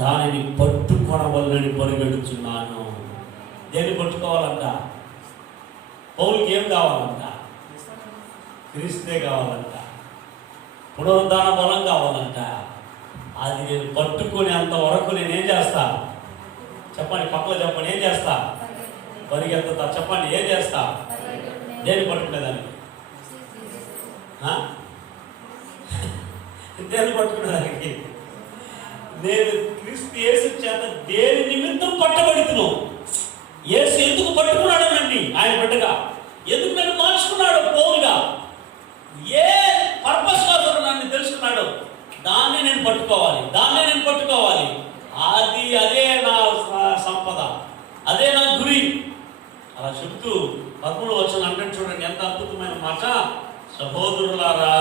దానిని పట్టుకొనవలనని పరిగెడుచున్నాను. దేన్ని పట్టుకోవాలంట? పౌలుకి ఏం కావాలంట? క్రీస్తే కావాలంట, పునరుద్ధాన బలం కావాలంట. అది నేను పట్టుకునేంత వరకు నేనేం చేస్తా? చెప్పండి, పక్కన చెప్పండి, ఏం చేస్తా? పరిగెత్తుతా. చెప్పండి, ఏం చేస్తా? దేని పట్టుకునేదానికి? దేని పట్టుకునేదానికి? నేను క్రీస్తు యేసు చేత దేని నిమిత్తం పట్టబడుతును. యేసు ఎందుకు పట్టుకున్నాడనండి ఆయన బిడ్డగా? ఎందుకు నన్ను మార్చుకున్నాడు పౌలుగా? ఏ పర్పస్ కోసం నన్ను తెలుసుకున్నాడు? దాన్ని నేను పట్టుకోవాలి, దాన్నే నేను పట్టుకోవాలి. అదే నా సంపద, అదే నా గురి. అలా చెప్తూ 13వ వచనం అంటే చూడండి, ఎంత అద్భుతమైన మాట. సహోదరులారా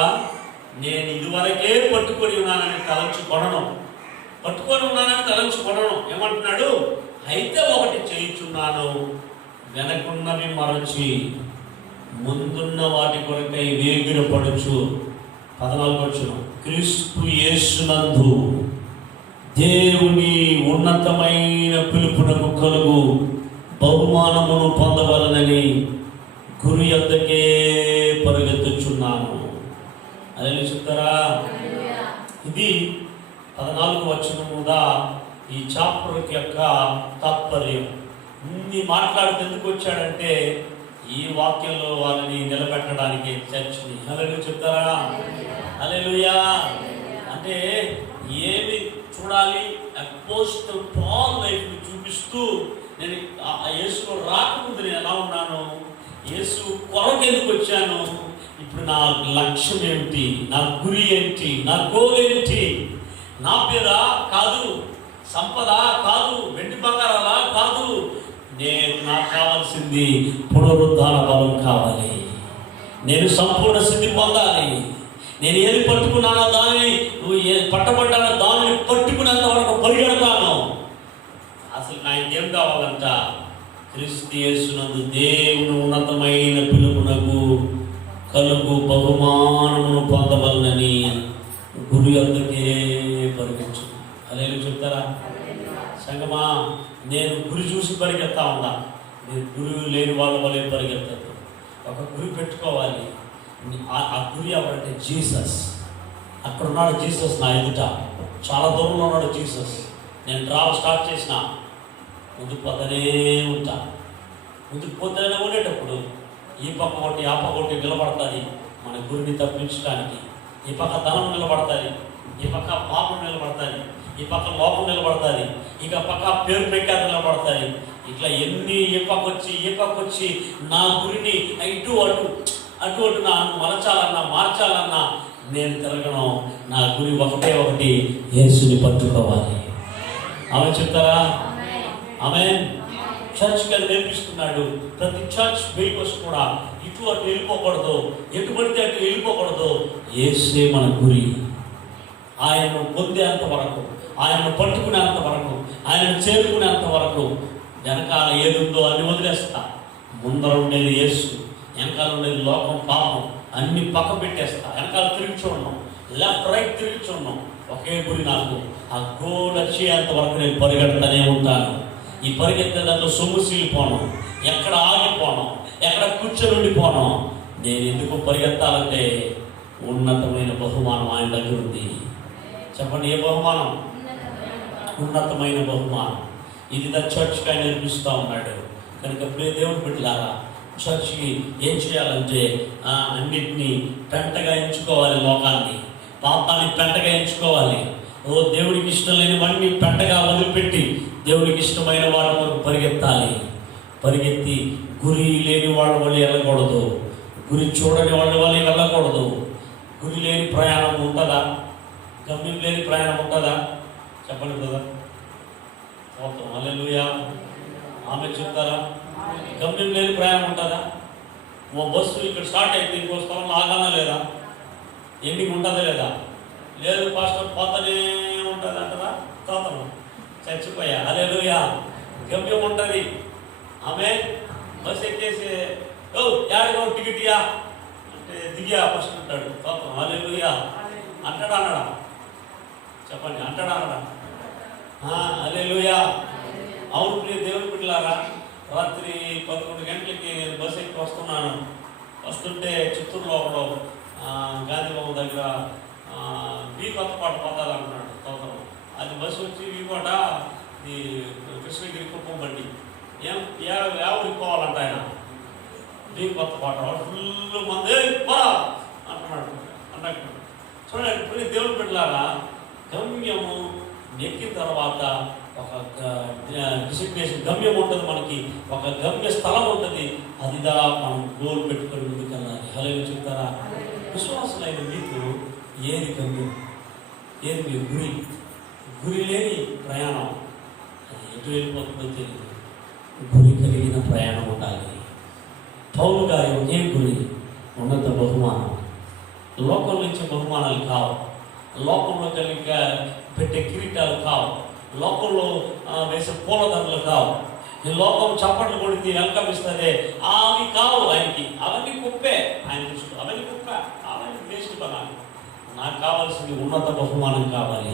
నేను ఇదివరకే పట్టుకొని ఉన్నానని తలంచుకొనను, పట్టుకొని ఉన్నానని తలంచుకొనను. ఏమంటున్నాడు? అయితే ఒకటి చేయుచున్నాను, వెనకున్నవి మరచి ముందున్న వాటి కొరకై వేగిరపడుచు. 14వ వచనం, క్రీస్తు యేసునందు దేవుని ఉన్నతమైన పిలుపునకు కలుగు బహుమానమును పొందవలనని గురి యొద్దకే పరిగెత్తుచున్నాను. అదే చెప్తారా? ఇది 14వ వచనముగా ఈ చాప్టర్ యొక్క తాత్పర్యం. ఇన్ని మాట్లాడితే ఎందుకు వచ్చాడంటే ఈ వాక్యంలో వాళ్ళని నిలబెట్టడానికి చర్చిని. హల్లెలూయా చెప్తారా? హల్లెలూయా. అంటే ఏమి చూడాలి? అపోస్తలుడు పౌలు లైఫ్ని చూపిస్తూ, నేను యేసు రాకముందు నేను ఎలా ఉన్నాను, యేసు కొరకు ఎందుకు వచ్చాను, ఇప్పుడు నా లక్ష్యం ఏమిటి, నా గురి ఏంటి, నా గోల్ ఏంటి, నా పేర కాదు, సంపద కాదు, వెండి బంగారాలా కాదు, నాకు కావాల్సింది పునరుద్ధాన బలం కావాలి. నేను సంపూర్ణ సిద్ధి పొందాలి. నేను ఏది పట్టుకున్నానో దానిని, నువ్వు పట్టబడ్డానో దానిని పట్టుకునేంత వరకు పరిగెడతాను. అసలు నాకేం కావాలంట? క్రీస్తు యేసునందు దేవుని ఉన్నతమైన పిలుపునకు కలుగు బహుమానమును పొందవలనని గురి అందుకే పరిగెచ్చు. అలా చెప్తారా సంగమా? నేను గురి చూసి పరిగెత్తా ఉన్నా. నేను గురువు లేని వాళ్ళ వల్లే పరిగెత్తాను. ఒక గురి పెట్టుకోవాలి. ఆ గురి ఎవరంటే జీసస్. అక్కడ ఉన్నాడు జీసస్ నా ఎదుట, చాలా దూరంలో ఉన్నాడు జీసస్. నేను డ్రావ్ స్టార్ట్ చేసిన ముందుకు పోతూనే ఉంటా. ముందుకు పోతూనే ఉండేటప్పుడు ఈ పక్క ఒకటి ఆ పక్క ఒకటి నిలబడతాది మన గురిని తప్పించడానికి. ఈ పక్క ధనం నిలబడతాది, ఈ పక్క పాపం నిలబడతాది, ఈ పక్క లోపం నిలబడతాది, ఇక పక్క పేరు ప్రఖ్యాత నిలబడతాయి. ఇట్లా ఎన్ని ఈ పక్క వచ్చి నా గురిని ఇటు అటు నా మలచాలన్నా మార్చాలన్నా నేను తిరగను. నా గురి ఒకటి, యేసుని పట్టుకోవాలి. ఆమె చెప్తారా? ఆమె చర్చ్కి అది నేర్పిస్తున్నాడు. ప్రతి చర్చ్ బిల్బర్స్ కూడా ఇటు అటు వెళ్ళిపోకూడదు, ఎటు పడితే అటు వెళ్ళిపోకూడదు. యేసే మన గురి. ఆయనను పొందేంత వరకు, ఆయనను పట్టుకునేంత వరకు, ఆయనను చేరుకునేంత వరకు వెనకాల ఏదుందో అన్ని వదిలేస్తా. ముందర ఉండేది యేసు, వెనకాల ఉండేది లోకం, పాపం అన్ని పక్క పెట్టేస్తా. వెనకాల తిరిగి చూడడం, లెఫ్ట్ రైట్ తిరిగి చూడడం. ఒకే గురి నాకు. ఆ గోల్ వచ్చేంత వరకు నేను పరిగెడతానే ఉంటాను. ఈ పరిగెత్తే దాంట్లో సొమ్ము సీలిపోను, ఎక్కడ ఆగిపోను, ఎక్కడ కూర్చొని ఉండిపోను. నేను ఎందుకు పరిగెత్తాలంటే ఉన్నతమైన బహుమానం ఆయన దగ్గర ఉంది. చెప్పండి, ఏ బహుమానం? ఉన్నతమైన బహుమానం. ఇది ద చర్చ్కి ఆయన నేర్పిస్తూ ఉన్నాడు. కనుక ప్రియ దేవుని బిడ్డలారా, చర్చ్కి ఏం చేయాలంటే అన్నిటినీ పెంటగా ఎంచుకోవాలి. లోకాన్ని, పాపాన్ని పెంటగా ఎంచుకోవాలి. దేవుడికి ఇష్టం లేనివన్నీ పెంటగా వదిలిపెట్టి దేవుడికి ఇష్టమైన వాళ్ళ వరకు పరిగెత్తాలి. పరిగెత్తి గురి లేని వాళ్ళ వల్ల వెళ్ళకూడదు, గురి చూడని వాళ్ళ వల్ల వెళ్ళకూడదు. గురి లేని ప్రయాణం ఉంటుందా? గమ్యం లేని ప్రయాణం ఉంటుందా? చెప్పండి కదా. హల్లెలూయా. ఆమె చెప్తారా? గమ్యం లేని ప్రయాణం ఉంటుందా? ఓ బస్సు ఇక్కడ స్టార్ట్ అయితే ఇంకో స్థలంలో ఆగానా లేదా? ఎండింగ్ ఉంటుందా లేదా? లేదు పాస్టర్, పోతనే ఉంటుంది అంటారా? తోతను చచ్చిపోయా. హల్లెలూయా. గమ్యం ఉంటుంది. ఆమె బస్సు ఎక్కేసి యాడిగో టికెట్ ఇయ్యా అంటే దిగా ఫస్ట్ అంటాడు. తోతం. హల్లెలూయా. అంటాడా అనడా? చెప్పండి, అంటాడా అనడా? హల్లెలూయా. అవును ప్రియ దేవుని బిడ్డలారా, రాత్రి 11 గంటలకి బస్సు ఎక్కి వస్తున్నాను. వస్తుంటే చిత్తూరులో ఒకడు గాంధీబాబు దగ్గర కొత్తపాట పోతాది అంటున్నాడు. తోతం. అది బస్సు వచ్చి వీకోట ఈ కృష్ణగిరి కుప్పం బండి ఎవరికి పోవాలంట ఆయన. కొత్తపాట ఫుల్ మంది అంటున్నాడు అన్నట్టు. చూడండి ప్రియ దేవుని బిడ్డలారా, గమ్యము నెక్కిన తర్వాత ఒక డిసిగ్నేషన్ గమ్యం ఉంటుంది. మనకి ఒక గమ్య స్థలం ఉంటుంది. అదిదా మనం గోల్ పెట్టుకొని ముందుకెళ్ళాలి. హల్లెలూయా చెప్తారా? విశ్వాసులైన మీకు ఏది గమ్యం, ఏది మీ గురి? గురి లేని ప్రయాణం అది ఎటు వెళ్ళిపోతుందో తెలియదు. గురి కలిగిన ప్రయాణం ఉండాలి. పౌలు గారి ఒకే గురి, ఉన్నత బహుమానం. లోకంలో ఇచ్చే బహుమానాలు కావు, లోకంలో కలిగి పెట్టే కిరీటాలు కావు, లోకంలో వేసే పూలదండలు కావు, ఈ లోకం చప్పట్లు కొడితే వెల్కమిస్తుంది అవి కావు ఆయనకి. అవన్నీ కుప్పే ఆయన దృష్టి. అవన్నీ కుప్ప, అవన్నీ వేస్ట్ పనాలి. నాకు కావాల్సింది ఉన్నత బహుమానం కావాలి,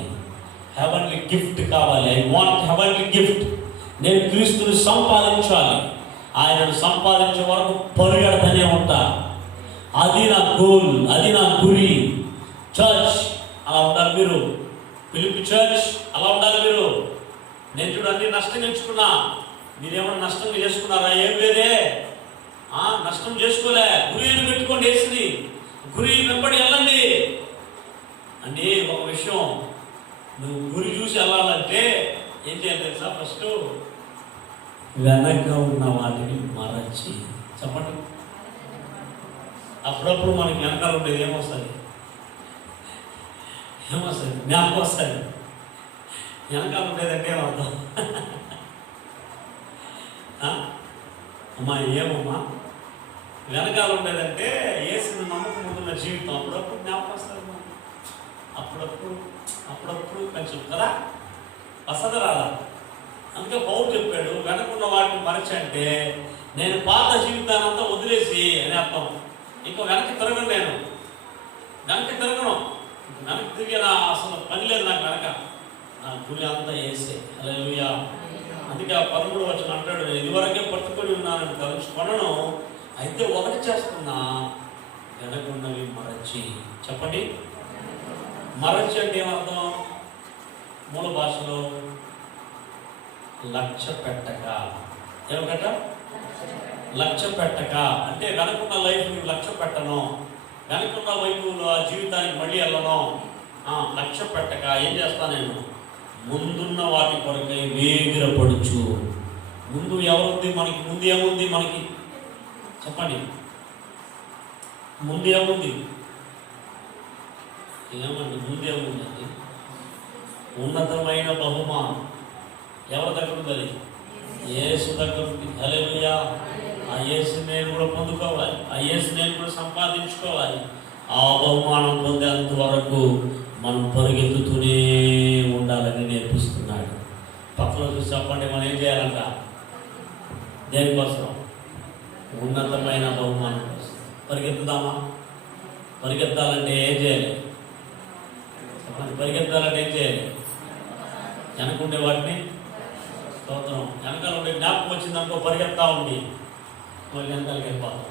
హెవెన్లీ గిఫ్ట్ కావాలి. I want heavenly gift. నేను క్రీస్తుని సంపాదించాలి. ఆయనను సంపాదించే వరకు పరిగెడతనే ఉంటా. అది నా గోల్, అది నా గురి. చర్చ్ అలా ఉండాలి మీరు. పిలిపి చర్చ్ అలా ఉండాలి మీరు. నేను చూడు అన్ని నష్టం ఎంచుకున్నా. మీరేమన్నా నష్టం చేసుకున్నారా? ఏం లేదే. నష్టం చేసుకోలే. గురిని పెట్టుకోండి. వేసింది గురి వెంబడి వెళ్ళండి. అంటే ఒక విషయం, నువ్వు గురి చూసి వెళ్ళాలంటే ఏం చేయాలి తెలుసా? ఫస్ట్ వెనక ఉన్న వాటిని మరచి. చెప్పండి, అప్పుడప్పుడు మనకి వెనకాల ఉండేది ఏమొస్తుంది? జ్ఞాపకం వస్తుంది. వెనకాల ఉండేదంటే ఏమర్థం? అమ్మా ఏమమ్మా వెనకాల ఉండేదంటే యేసుని నమ్మకం ముందున్న జీవితం అప్పుడప్పుడు జ్ఞాపకం వస్తుంది. అప్పుడప్పుడు కొంచెం కదా వసతి రాదా. అందుకే పౌలు చెప్పాడు, వెనకున్న వాటిని మరచంటే నేను పాత జీవితాన్ని అంతా వదిలేసి అని అర్థం. ఇంకా వెనక్కి తిరగను, వెనక్కి తిరిగి అసలు పని లేదు నాకు వెనక. నా గురి అంతా వేసే హల్లెలూయా. అందుకే ఆ 13వ వచనం అంటాడు, నేను ఇదివరకే పట్టుకొని ఉన్నానని తలుచుకొనను, అయితే ఒకటి చేస్తున్నా, వెనకున్నవి మరచి. చెప్పండి, మరచి అంటే ఏమర్థం? మూల భాషలో లక్ష్య పెట్టక. ఏమట? లక్ష్య పెట్టక అంటే వెనకున్న లైఫ్ లక్ష్య పెట్టను, వెనకున్న వైపులో ఆ జీవితానికి మళ్ళీ వెళ్ళను. లక్ష్య పెట్టక ఏం చేస్తా, నేను ముందున్న వాటి కొరకై వేగిరపడుచు. ముందు ఎవరుంది మనకి? ముందు ఏముంది మనకి? చెప్పండి, ముందు ఏముంది? ఏమండి ముందు ఏముందండి? ఉన్నతమైన బహుమానం ఎవరి దగ్గర ఉంది? అది యేసు దగ్గర ఉంది. హల్లెలూయా. ఆ యేసు నేను కూడా పొందుకోవాలి, ఆ యేసు నేను కూడా సంపాదించుకోవాలి. ఆ బహుమానం పొందేంత వరకు మనం పరిగెత్తుతూనే ఉండాలని నేర్పిస్తున్నాడు. పక్కలో చూసి చెప్పండి, మనం ఏం చేయాలంట? దేనికోసం? ఉన్నతమైన బహుమానం కోసం పరిగెత్తుదామా? పరిగెత్తాలంటే ఏం చేయాలి? చెప్పండి, పరిగెత్తాలంటే ఏం చేయాలి? వెనకుండే వాటిని స్తోత్రం, వెనకాల ఉండే జ్ఞాపకం వచ్చిందనుకో పరిగెత్తా ఉండి మళ్ళీ వెనకాలకి వెళ్ళిపోతాం.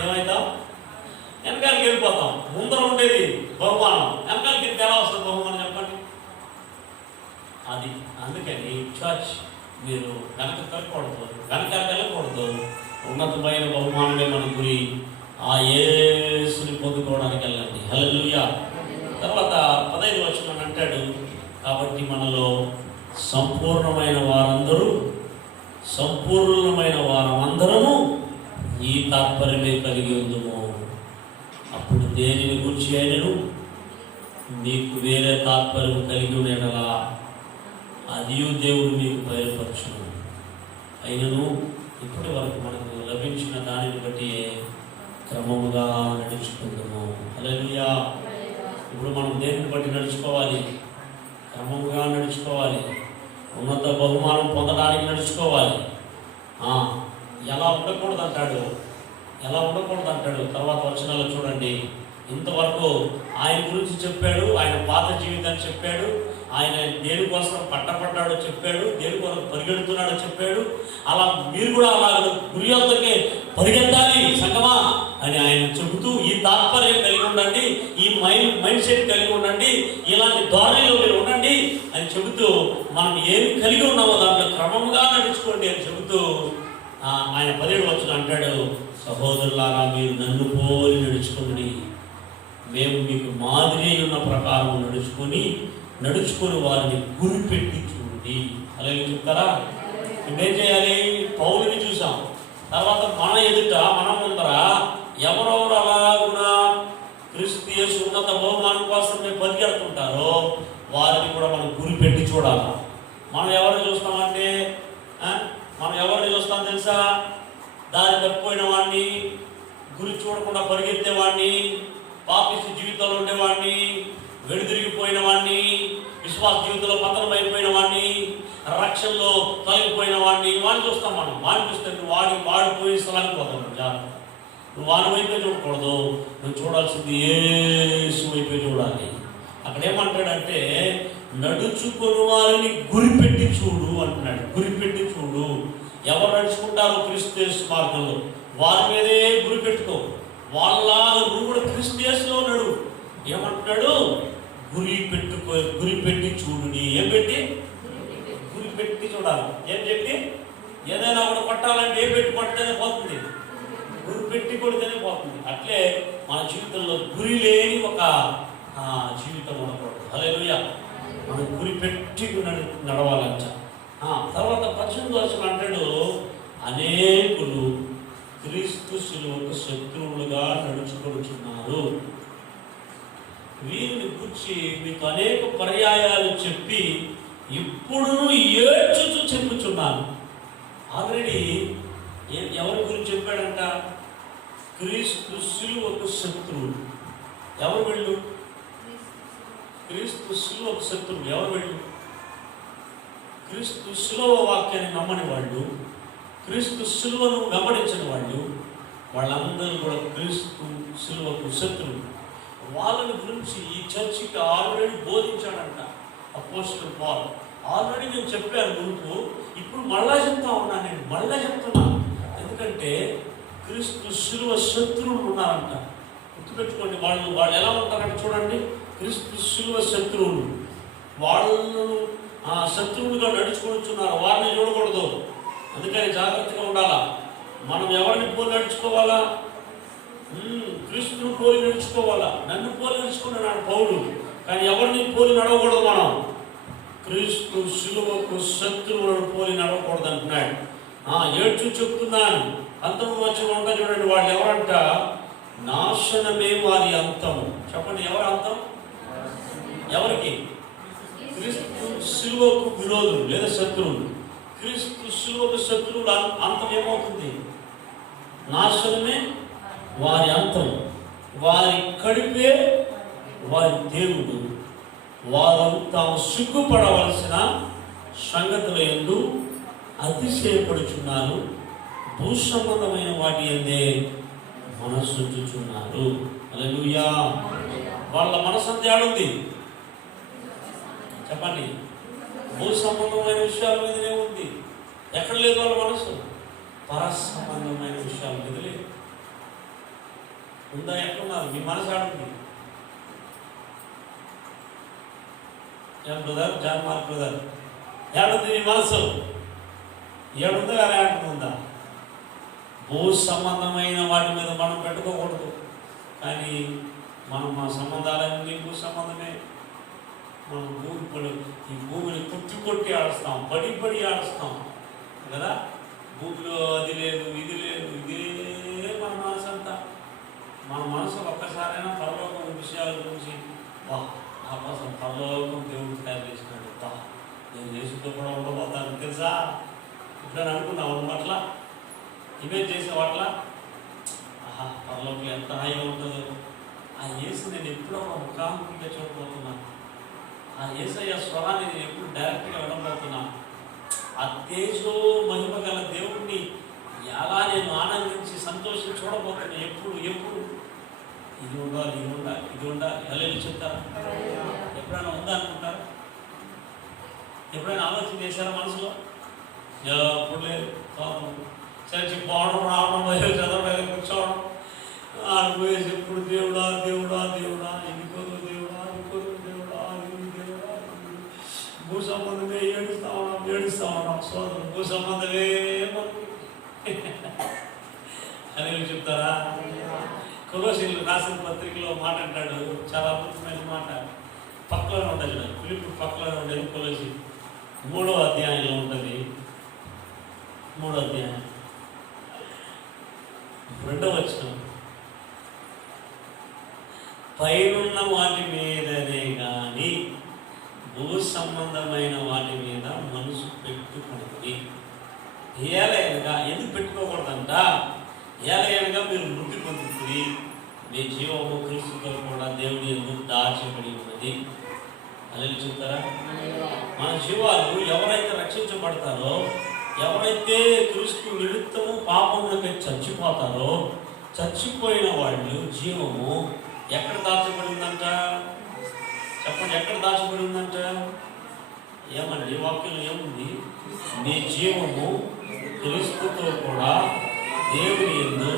ఏమవుతాం? వెనకాలకి వెళ్ళిపోతాం. ముందర ఉండేది బహుమానం, వెనకాలకి ఎలా వస్తుంది బహుమానం చెప్పండి? అది అందుకని చర్చ్ మీరు వెనక తిరగకూడదు, వెనకాలకి వెళ్ళకూడదు. ఉన్నతమైన బహుమానమే మన గురి. ఆ యేసుని పొందుకోవడానికి వెళ్ళండి. హల్లెలూయా. తర్వాత 15వ వచనం అంటాడు, కాబట్టి మనలో సంపూర్ణమైన వారమందరము ఈ తాత్పర్యమే కలిగి ఉందము. అప్పుడు దేనిని గురించి అయినను మీకు వేరే తాత్పర్యం కలిగి ఉండేలా అది దేవుడు మీకు బయలుపరచును. అయినను ఇప్పటి వరకు మనకు లభించిన దానిని బట్టి క్రమముగా నడుచుకుందాము. హల్లెలూయా. ఇప్పుడు మనం దేనిని బట్టి నడుచుకోవాలి? క్రమముగా నడుచుకోవాలి. ఉన్నత బహుమానం పొందడానికి నడుచుకోవాలి. ఎలా ఉండకూడదు అంటాడు తర్వాత వచనాలు చూడండి. ఇంతవరకు ఆయన గురించి చెప్పాడు, ఆయన పాత జీవితాన్ని చెప్పాడు, ఆయన దేని కోసం పట్టపడ్డాడో చెప్పాడు, దేని కోసం పరిగెడుతున్నాడో చెప్పాడు. అలా మీరు కూడా అలాగ గురియొద్దకే పరిగెత్తాలి సంగమా అని ఆయన చెబుతూ, ఈ తాత్పర్యం కలిగి ఉండండి, ఈ మైండ్ సెట్ కలిగి ఉండండి, ఇలాంటి ధోరణిలో మీరు ఉండండి అని చెబుతూ, మనం ఏమి కలిగి ఉన్నామో దాంట్లో క్రమంగా నడుచుకోండి అని చెబుతూ ఆయన 17వ వచనం అంటాడు, సహోదరులారా మీరు నన్ను పోలి నడుచుకోండి, మేము మీకు మాదిరి ఉన్న ప్రకారం నడుచుకొని వారిని గురిపెట్టి చూడండి. అలాగే చెప్తారా? ఇప్పుడేం చేయాలి? పౌలుని చూసాం, తర్వాత మన ఎదుట మన ముందర ఎవరెవరు అలాగునా క్రీస్తు యేసు ఉన్నత బహుమానం కోసం మేము పరిగెడుతుంటారో వారిని కూడా మనం గురిపెట్టి చూడాలి. మనం ఎవరిని చూస్తామంటే మనం ఎవరిని చూస్తాం తెలుసా? దారి తప్పిపోయిన వాడిని, గురి చూడకుండా పరిగెత్తేవాడిని, పాపిష్టి జీవితంలో ఉండేవాడిని, వెనుదిరిగిపోయిన వాడిని, విశ్వాస జీవితంలో పతనమైపోయిన వాడిని, రక్షణలో తొలగిపోయిన వాడిని చూస్తాం మనం. వాడిని చూస్తే వాడిపోయే స్థలానికి పోతాం. జాగ్రత్త, నువ్వు వాని వైపే చూడకూడదు, నువ్వు చూడాల్సింది యేసు వైపే చూడాలి. అక్కడ ఏమంటాడంటే నడుచుకుని వారిని గురిపెట్టి చూడు అంటున్నాడు. గురిపెట్టి చూడు. ఎవరు నడుచుకుంటారో క్రీస్తు యేసు మార్గంలో వారి మీదే గురిపెట్టుకో. వాళ్ళలాగా నువ్వు కూడా క్రీస్తు యేసులో నడు. ఏమంటున్నాడు? గురిపెట్టి చూడుని. ఏం పెట్టి? గురిపెట్టి చూడాలి. ఏం చెప్పి? ఏదైనా కూడా కొట్టాలంటే ఏం పెట్టి కొడితేనే పోతుంది, గురిపెట్టి కొడితేనే పోతుంది. అట్లే మన జీవితంలో గురి లేని ఒక జీవితం ఉండకూడదు. హల్లెలూయా. మనం గురిపెట్టి నడవాలంట. తర్వాత 18వ వచనం అంటాడు, అనేకులు క్రీస్తు శిలువకు శత్రువులుగా నడుచుకొనుచున్నారు. వీరిని గురించి మీకు అనేక పర్యాయాలు చెప్పి ఇప్పుడు ఏడ్చుతూ చెప్పుచున్నాను. ఆల్రెడీ ఎవరి గురించి చెప్పాడంట? క్రీస్తు శిలువకు శత్రువు. ఎవరు వెళ్ళు? క్రీస్తు శిలువకు శత్రువు ఎవరు వెళ్ళు? క్రీస్తు శిలువ వాక్యాన్ని నమ్మని వాళ్ళు, క్రీస్తు శిలువను వెంబడించని వాళ్ళు, వాళ్ళందరూ కూడా క్రీస్తు శిలువకు శత్రువు. వాళ్ళని గురించి ఈ చర్చికి ఆల్రెడీ బోధించాడంట అపోస్టల్ పాల్. ఆల్రెడీ నేను చెప్పాను ముందు, ఇప్పుడు మళ్ళా చెప్తా ఉన్నాను. నేను మళ్ళా చెప్తున్నా, ఎందుకంటే క్రీస్తు శిలువ శత్రువులు ఉన్నారంట. గుర్తుపెట్టుకోండి, వాళ్ళు ఎలా ఉంటారంటే చూడండి, క్రీస్తు శిలువ శత్రువులు. వాళ్ళు శత్రువులుగా నడుచుకుంటున్నారు, వారిని చూడకూడదు. అందుకని జాగ్రత్తగా ఉండాలా. మనం ఎవరిని పోలి నడుచుకోవాలా? క్రీస్తుని పోలి నడుచుకోవాలా. నన్ను పోలి నడుచుకున్నాడు పౌలు, కానీ ఎవరిని పోలి నడవకూడదు. మనం క్రీస్తు శిలువకు శత్రువులను పోలి నడవకూడదు అంటున్నాడు. ఏడ్చు చెప్తున్నాను. 19వ వచనం ఉంటా చూడండి. వాళ్ళు ఎవరంట? నాశనమే వారి అంతం. చెప్పండి, ఎవరి అంతం? ఎవరికి? క్రీస్తు శిలువకు విరోధులు లేదా శత్రువులు. క్రీస్తు శిలువకు శత్రువులు అంతం ఏమవుతుంది? నాశనమే వారి అంతం. వారి కడిపే వారి దేవుడు. వారు తాము సిగ్గుపడవలసిన సంగతుల యందు అతిశయపడుచున్నారు, భూ సంబంధమైన వాటి అందే మనస్సుంచుచున్నారు. హల్లెలూయా. వాళ్ళ మనసు అంతా ఏడుంది? చెప్పండి. భూ సంబంధమైన విషయాల మీదనే ఉంది. ఎక్కడ లేదు వాళ్ళ మనసు? పర సంబంధమైన విషయాల మీద లేదు. ఉందా? ఎక్కడున్నారు? మీ మనసు ఆడుంది. ఏం బ్రదర్? జాన్ మార్క్ బ్రదర్, ఏడుంది మీ మనసు? ఏడుందా? వేరే ఆడుతుందా? భూ సంబంధమైన వాటి మీద మనం పెట్టుకోకూడదు. కానీ మా సంబంధాలన్నీ భూ సంబంధమే. మనం ఈ భూమిని కొట్టి ఆడుస్తాం, పడి ఆడుస్తాం కదా. భూమిలో అది లేదు, ఇది లేదు, ఇదే మన మనసు అంతా. మన మనసు ఒక్కసారైనా పరలోకం విషయాల గురించి, ఆ కోసం పరలోకం దేవుడు తయారు చేసినాడు, నేను యేసుతో కూడా ఉండబోతాను తెలుసా, ఇప్పుడని అనుకున్నావు నువ్వు అట్లా ఇమేజ్ చేసావు అట్లా. పరలోకం ఎంత హాయిగా ఉంటుందో. ఆ యేసు నేను ఎప్పుడో ముఖాముఖిగా చూడబోతున్నాను. ఆ యేసయ్య స్వరాన్ని నేను ఎప్పుడు డైరెక్ట్గా వినబోతున్నాను. ఆ తేజో మహిమ గల దేవుడిని ఎలా నేను ఆనందించి సంతోషం చూడబోతున్నా. ఎప్పుడు ఇది ఉండాలి హల్లెలూయా చెప్తారా? ఎప్పుడైనా ఉందా అనుకుంటారా? ఎప్పుడైనా ఆలోచన చేశారా మనసులో? ఎప్పుడు లేదు. చర్చి పోవడం, రావడం, బయలు చదవడం, కూర్చోవడం, అనుభవేసి ఎప్పుడు దేవుడా దేవుడా దేవుడా, ఇంకోదు దేవుడా, ఇంకోదు దేవుడా, దేవుడా. భూ సంబంధమే ఏడుస్తా ఉన్నాం సోదరు. భూ సంబంధమే అని చెప్తారా? కొలొస్సీయులకు రాసిన పత్రికలో మాట అంటాడు, చాలా అద్భుతమైన మాట. పక్కలోనే ఉంటుంది, ఫిలిప్పీ పక్కలోనే ఉండేది. కొలొస్సీ 3వ అధ్యాయంలో ఉంటుంది. 3వ అధ్యాయం 2వ వచనం. పైనున్న వాటి మీదనే కానీ భూ సంబంధమైన వాటి మీద మనసు పెట్టుకున్నది. ఏలయనగా ఎందుకు పెట్టుకోకూడదంట? ఏలయనగా మీరు మృతి పొందుతుంది, మీ జీవము క్రీస్తుతో కూడా దేవుడి ఎందుకు దాచబడి ఉన్నది. అలా చెప్తారా? మన జీవాలు ఎవరైతే రక్షించబడతారో, ఎవరైతే క్రీస్తు నిమిత్తము పాపములకై చచ్చిపోతారో, చచ్చిపోయిన వాళ్ళు జీవము ఎక్కడ దాచబడి ఉందంట? చెప్పండి, ఎక్కడ దాచబడి ఉందంట? ఏమండి వాక్యంలో ఏముంది? మీ జీవము క్రీస్తుతో కూడా దేవుని యందు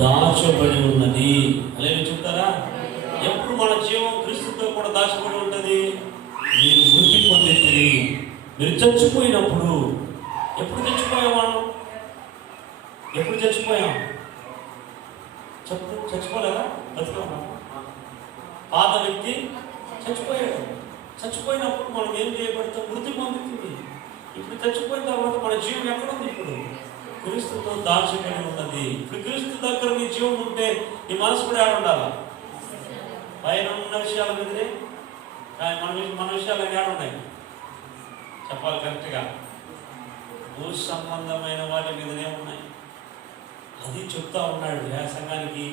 దాచబడి ఉన్నది. అలా చెప్తారా? ఎప్పుడు మన జీవం క్రీస్తుతో కూడా దాచబడి ఉంటుంది? మీరు మృతి పొందింది, మీరు చచ్చిపోయినప్పుడు. ఎప్పుడు చచ్చిపోయావాడు? ఎప్పుడు చచ్చిపోయాం? చచ్చిపోలేదా? బతికామా? పాత వ్యక్తి చచ్చిపోయాడు. చచ్చిపోయినప్పుడు మనం ఏం చేయబడతాం? మృతి పొందుతుంది. ఇప్పుడు చచ్చిపోయిన తర్వాత మన జీవం ఎక్కడుంది? ఇప్పుడు క్రీస్తుతో దాచబడి ఉన్నది. ఇప్పుడు క్రీస్తు దగ్గర నీ జీవం ఉంటే నీ మనసు కూడా ఏడ ఉండాలి? పైన ఉన్న విషయాల మీదనే. కానీ మన విషయాలు ఏడ ఉన్నాయి? చెప్పాలి కరెక్ట్గా. భూ సంబంధమైన వాటి మీదనే ఉన్నాయి. అది చెప్తా ఉన్నాడు ఆ సంఘానికి.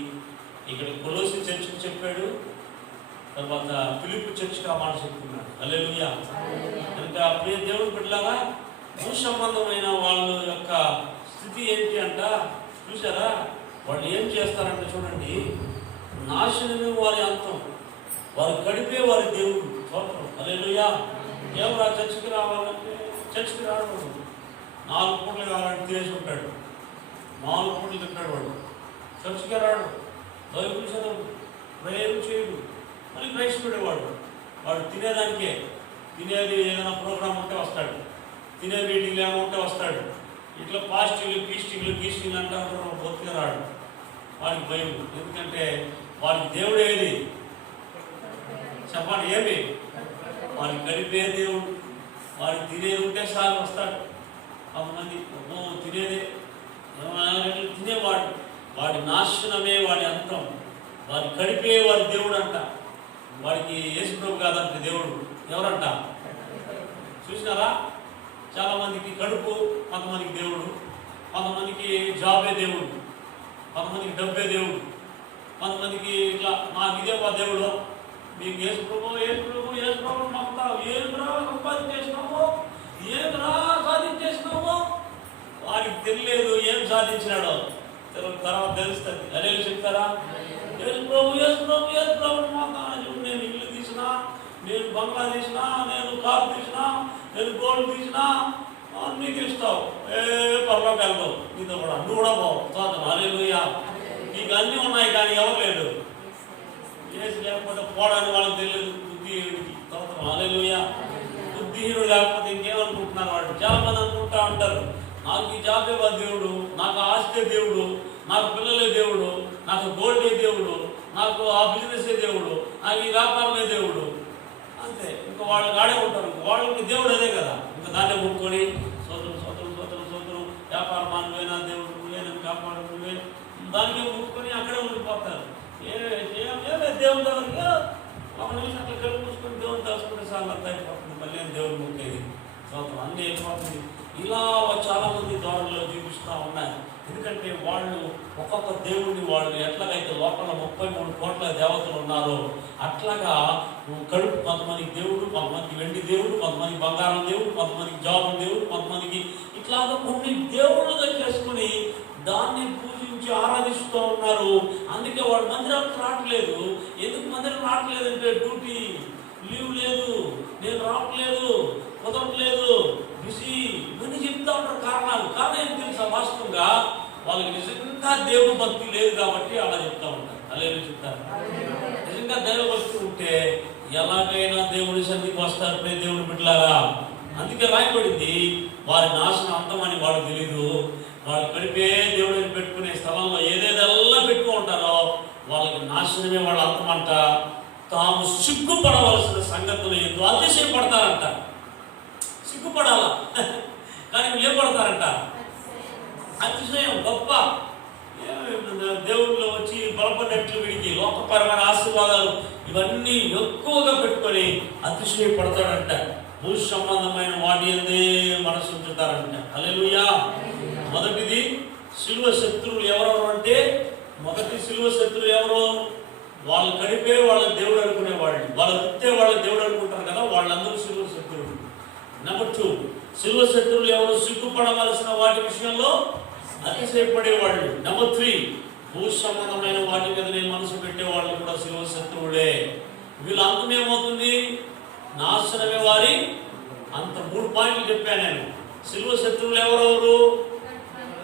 ఇక్కడ కొలోసి చర్చికి చెప్పాడు, తర్వాత ఫిలిప్పీ చర్చికి ఆ మాట చెప్తున్నాడు. హల్లెలూయా. కనుక ప్రియ దేవుని బిడ్డలారా, భూ సంబంధమైన వాళ్ళ యొక్క స్థితి ఏంటి అంట చూసారా? వాళ్ళు ఏం చేస్తారంటే చూడండి, నాశనమే వారి అంతం, వారు గడిపే వారి దేవుడు. స్తోత్రం. హల్లెలూయా. ఎవరు ఆ చర్చికి రావాలంటే చర్చికి రావడం, 4 పూటలు కావాలంటే తినేసి ఉంటాడు, 4 పూటలు తింటాడు వాడు, చర్చికి రాడు, బైబిల్ చదవడు, ప్రేయర్ చేయడు, మళ్ళీ క్రైస్తవుడేవాడు. వాడు తినేదానికే, తినేది ఏదైనా ప్రోగ్రాం ఉంటే వస్తాడు, తినే మీటింగ్లు ఏమో ఉంటే వస్తాడు, ఇట్లా పాస్టింగ్లు గీస్టింగ్లు అంటారు, బొత్తుగా రాడు. వాడికి భయం, ఎందుకంటే వాడికి దేవుడు ఏది చెప్పండి, ఏమి వాడికి గడిపే దేవుడు. వాడికి తినేది ఉంటే సార్ వస్తాడు. కొంతమంది తినేదే తినేవాడు, వాడి నాశనమే వాడి అంతం, వాడి గడిపే వాడి దేవుడు అంట. వాడికి యేసుప్రభు కాదంటే దేవుడు ఎవరంట చూసినారా? చాలా మందికి కడుపు, కొంతమందికి దేవుడు, కొంతమందికి జాబే దేవుడు, కొంతమందికి డబ్బే దేవుడు, కొంతమందికి ఇట్లా నాకు ఇదే మా దేవుడు. మీకు యేసుప్రభు నమ్ముతావు, ఏం సంపాదించేసినావు, ఏం సాధించేసినావు, వాడికి తెలియలేదు ఏం సాధించినాడో, తర్వాత తెలుస్తుంది. అదే చెప్తారా? యేసుప్రభు మాకు నేను ఇల్లు తీసినా, నేను బంగ్లా తీసినా, నేను కారు తీసినా, నేను గోల్డ్ తీసినా నీకు ఇస్తావు, పర్లోకి వెళ్ళవు, నీతో కూడా నువ్వు కూడా పోవు. హల్లెలూయా. నీకు అన్నీ ఉన్నాయి కానీ ఎవరు లేడు, ఏసి లేకపోతే పోవడానికి వాళ్ళకి తెలియదు బుద్ధిహీనుడికి. హల్లెలూయా. బుద్ధిహీనుడు లేకపోతే ఇంకేమనుకుంటున్నారు వాడు. చాలా మంది అనుకుంటా ఉంటారు, నాకు ఈ జాబే దేవుడు, నాకు ఆస్తే దేవుడు, నాకు పిల్లలే దేవుడు, నాకు గోల్డే దేవుడు, నాకు ఆ బిజినెసే దేవుడు, నాకు ఈ వ్యాపారమే దేవుడు, అంతే. ఇంకా వాళ్ళు గాడే ఉంటారు, వాళ్ళకి దేవుడు అదే కదా, ఇంకా దాన్నే ముట్టుకొని సోదరు వ్యాపారం నువ్వేనా దేవుడు, నువ్వే నన్ను కాపాడు, నువ్వే దానికే ముట్టుకొని అక్కడే ఉండిపోతారు. దేవుని దగ్గర ఒక నిమిషం అట్లా కళ్ళు మూసుకొని దేవుని తెలుసుకుంటే చాలా అంతా అయిపోతుంది, మళ్ళీ దేవుడు ముక్కేది సోదరం అన్నీ అయిపోతుంది. ఇలా చాలా మంది ద్వారంలో చూపిస్తూ ఉన్నారు. ఎందుకంటే వాళ్ళు ఒక్కొక్క దేవుడిని వాళ్ళు ఎట్లాగైతే లోపల 33 కోట్ల దేవతలు ఉన్నారో అట్లాగా కడుపు, కొంతమందికి దేవుడు, కొంతమందికి వెండి దేవుడు, కొంతమందికి బంగారం దేవుడు, కొంతమందికి జాబు దేవుడు, కొంతమందికి ఇట్లాగా కొన్ని దేవుళ్ళుగా చేసుకుని దాన్ని పూజించి ఆరాధిస్తూ ఉన్నారు. అందుకే వాడు మందిరానికి రావట్లేదు. ఎందుకు మందిరం రావట్లేదంటే డ్యూటీ లీవ్ లేదు, నేను రావట్లేదు, కుదరట్లేదు, బిజీ, ఇవన్నీ చెప్తా ఉంటారు కారణాలు. కారణం ఏం తెలుసా? వాస్తవంగా వాళ్ళకి నిజంగా దేవుడు భక్తి లేదు కాబట్టి అలా చెప్తా ఉంటారు. అలా చెప్తారు. నిజంగా దైవభక్తి ఉంటే ఎలాగైనా దేవుడి సన్నిధికి వస్తారు దేవుడి బిడ్డలారా. అందుకే రాయబడింది, వారి నాశనం అంతమని వాడు తెలీదు. వాళ్ళు గడిపే దేవుడిని పెట్టుకునే స్థలంలో ఏదేదల్లా పెట్టుకుంటారో వాళ్ళకి నాశనమే వాళ్ళ అంతమంట. తాము సిగ్గుపడవలసిన సంగతులు ఎందుకు అతిశయపడతారంట. సిగ్గుపడాల కానీ ఏం పడతారంట? అతిశయం, గొప్ప. దేవుళ్ళు వచ్చి బలపడినట్లు వీడికి లోకపరమైన ఆశీర్వాదాలు ఇవన్నీ ఎక్కువగా పెట్టుకొని అతిశయపడతాడంట. భూ సంబంధమైన వాటి అందే మనసు ఉంచుతారంట. హల్లెలూయా. మొదటిది శిలువ శత్రువులు ఎవరెవరు అంటే, మొదటి శిలువ శత్రువులు ఎవరు? వాళ్ళు గడిపే వాళ్ళ దేవుడు అనుకునేవాళ్ళు, వాళ్ళు వృత్తే వాళ్ళ దేవుడు అనుకుంటారు కదా, వాళ్ళందరూ శిలువ శత్రువులు. నెంబర్ 2, శిలువ శత్రువులు ఎవరు? సిగ్గుపడవలసిన వాటి విషయంలో అతిశయపడేవాళ్ళు. నెంబర్ 3, భూ సంబంధమైన వాటి మీదనే మనసు పెట్టేవాళ్ళు కూడా శిలువ శత్రువులే. వీళ్ళ అంతం ఏమవుతుంది? నాశనమే వారి అంత. 3 పాయింట్లు చెప్పాను నేను. శిలువ శత్రువులు ఎవరెవరు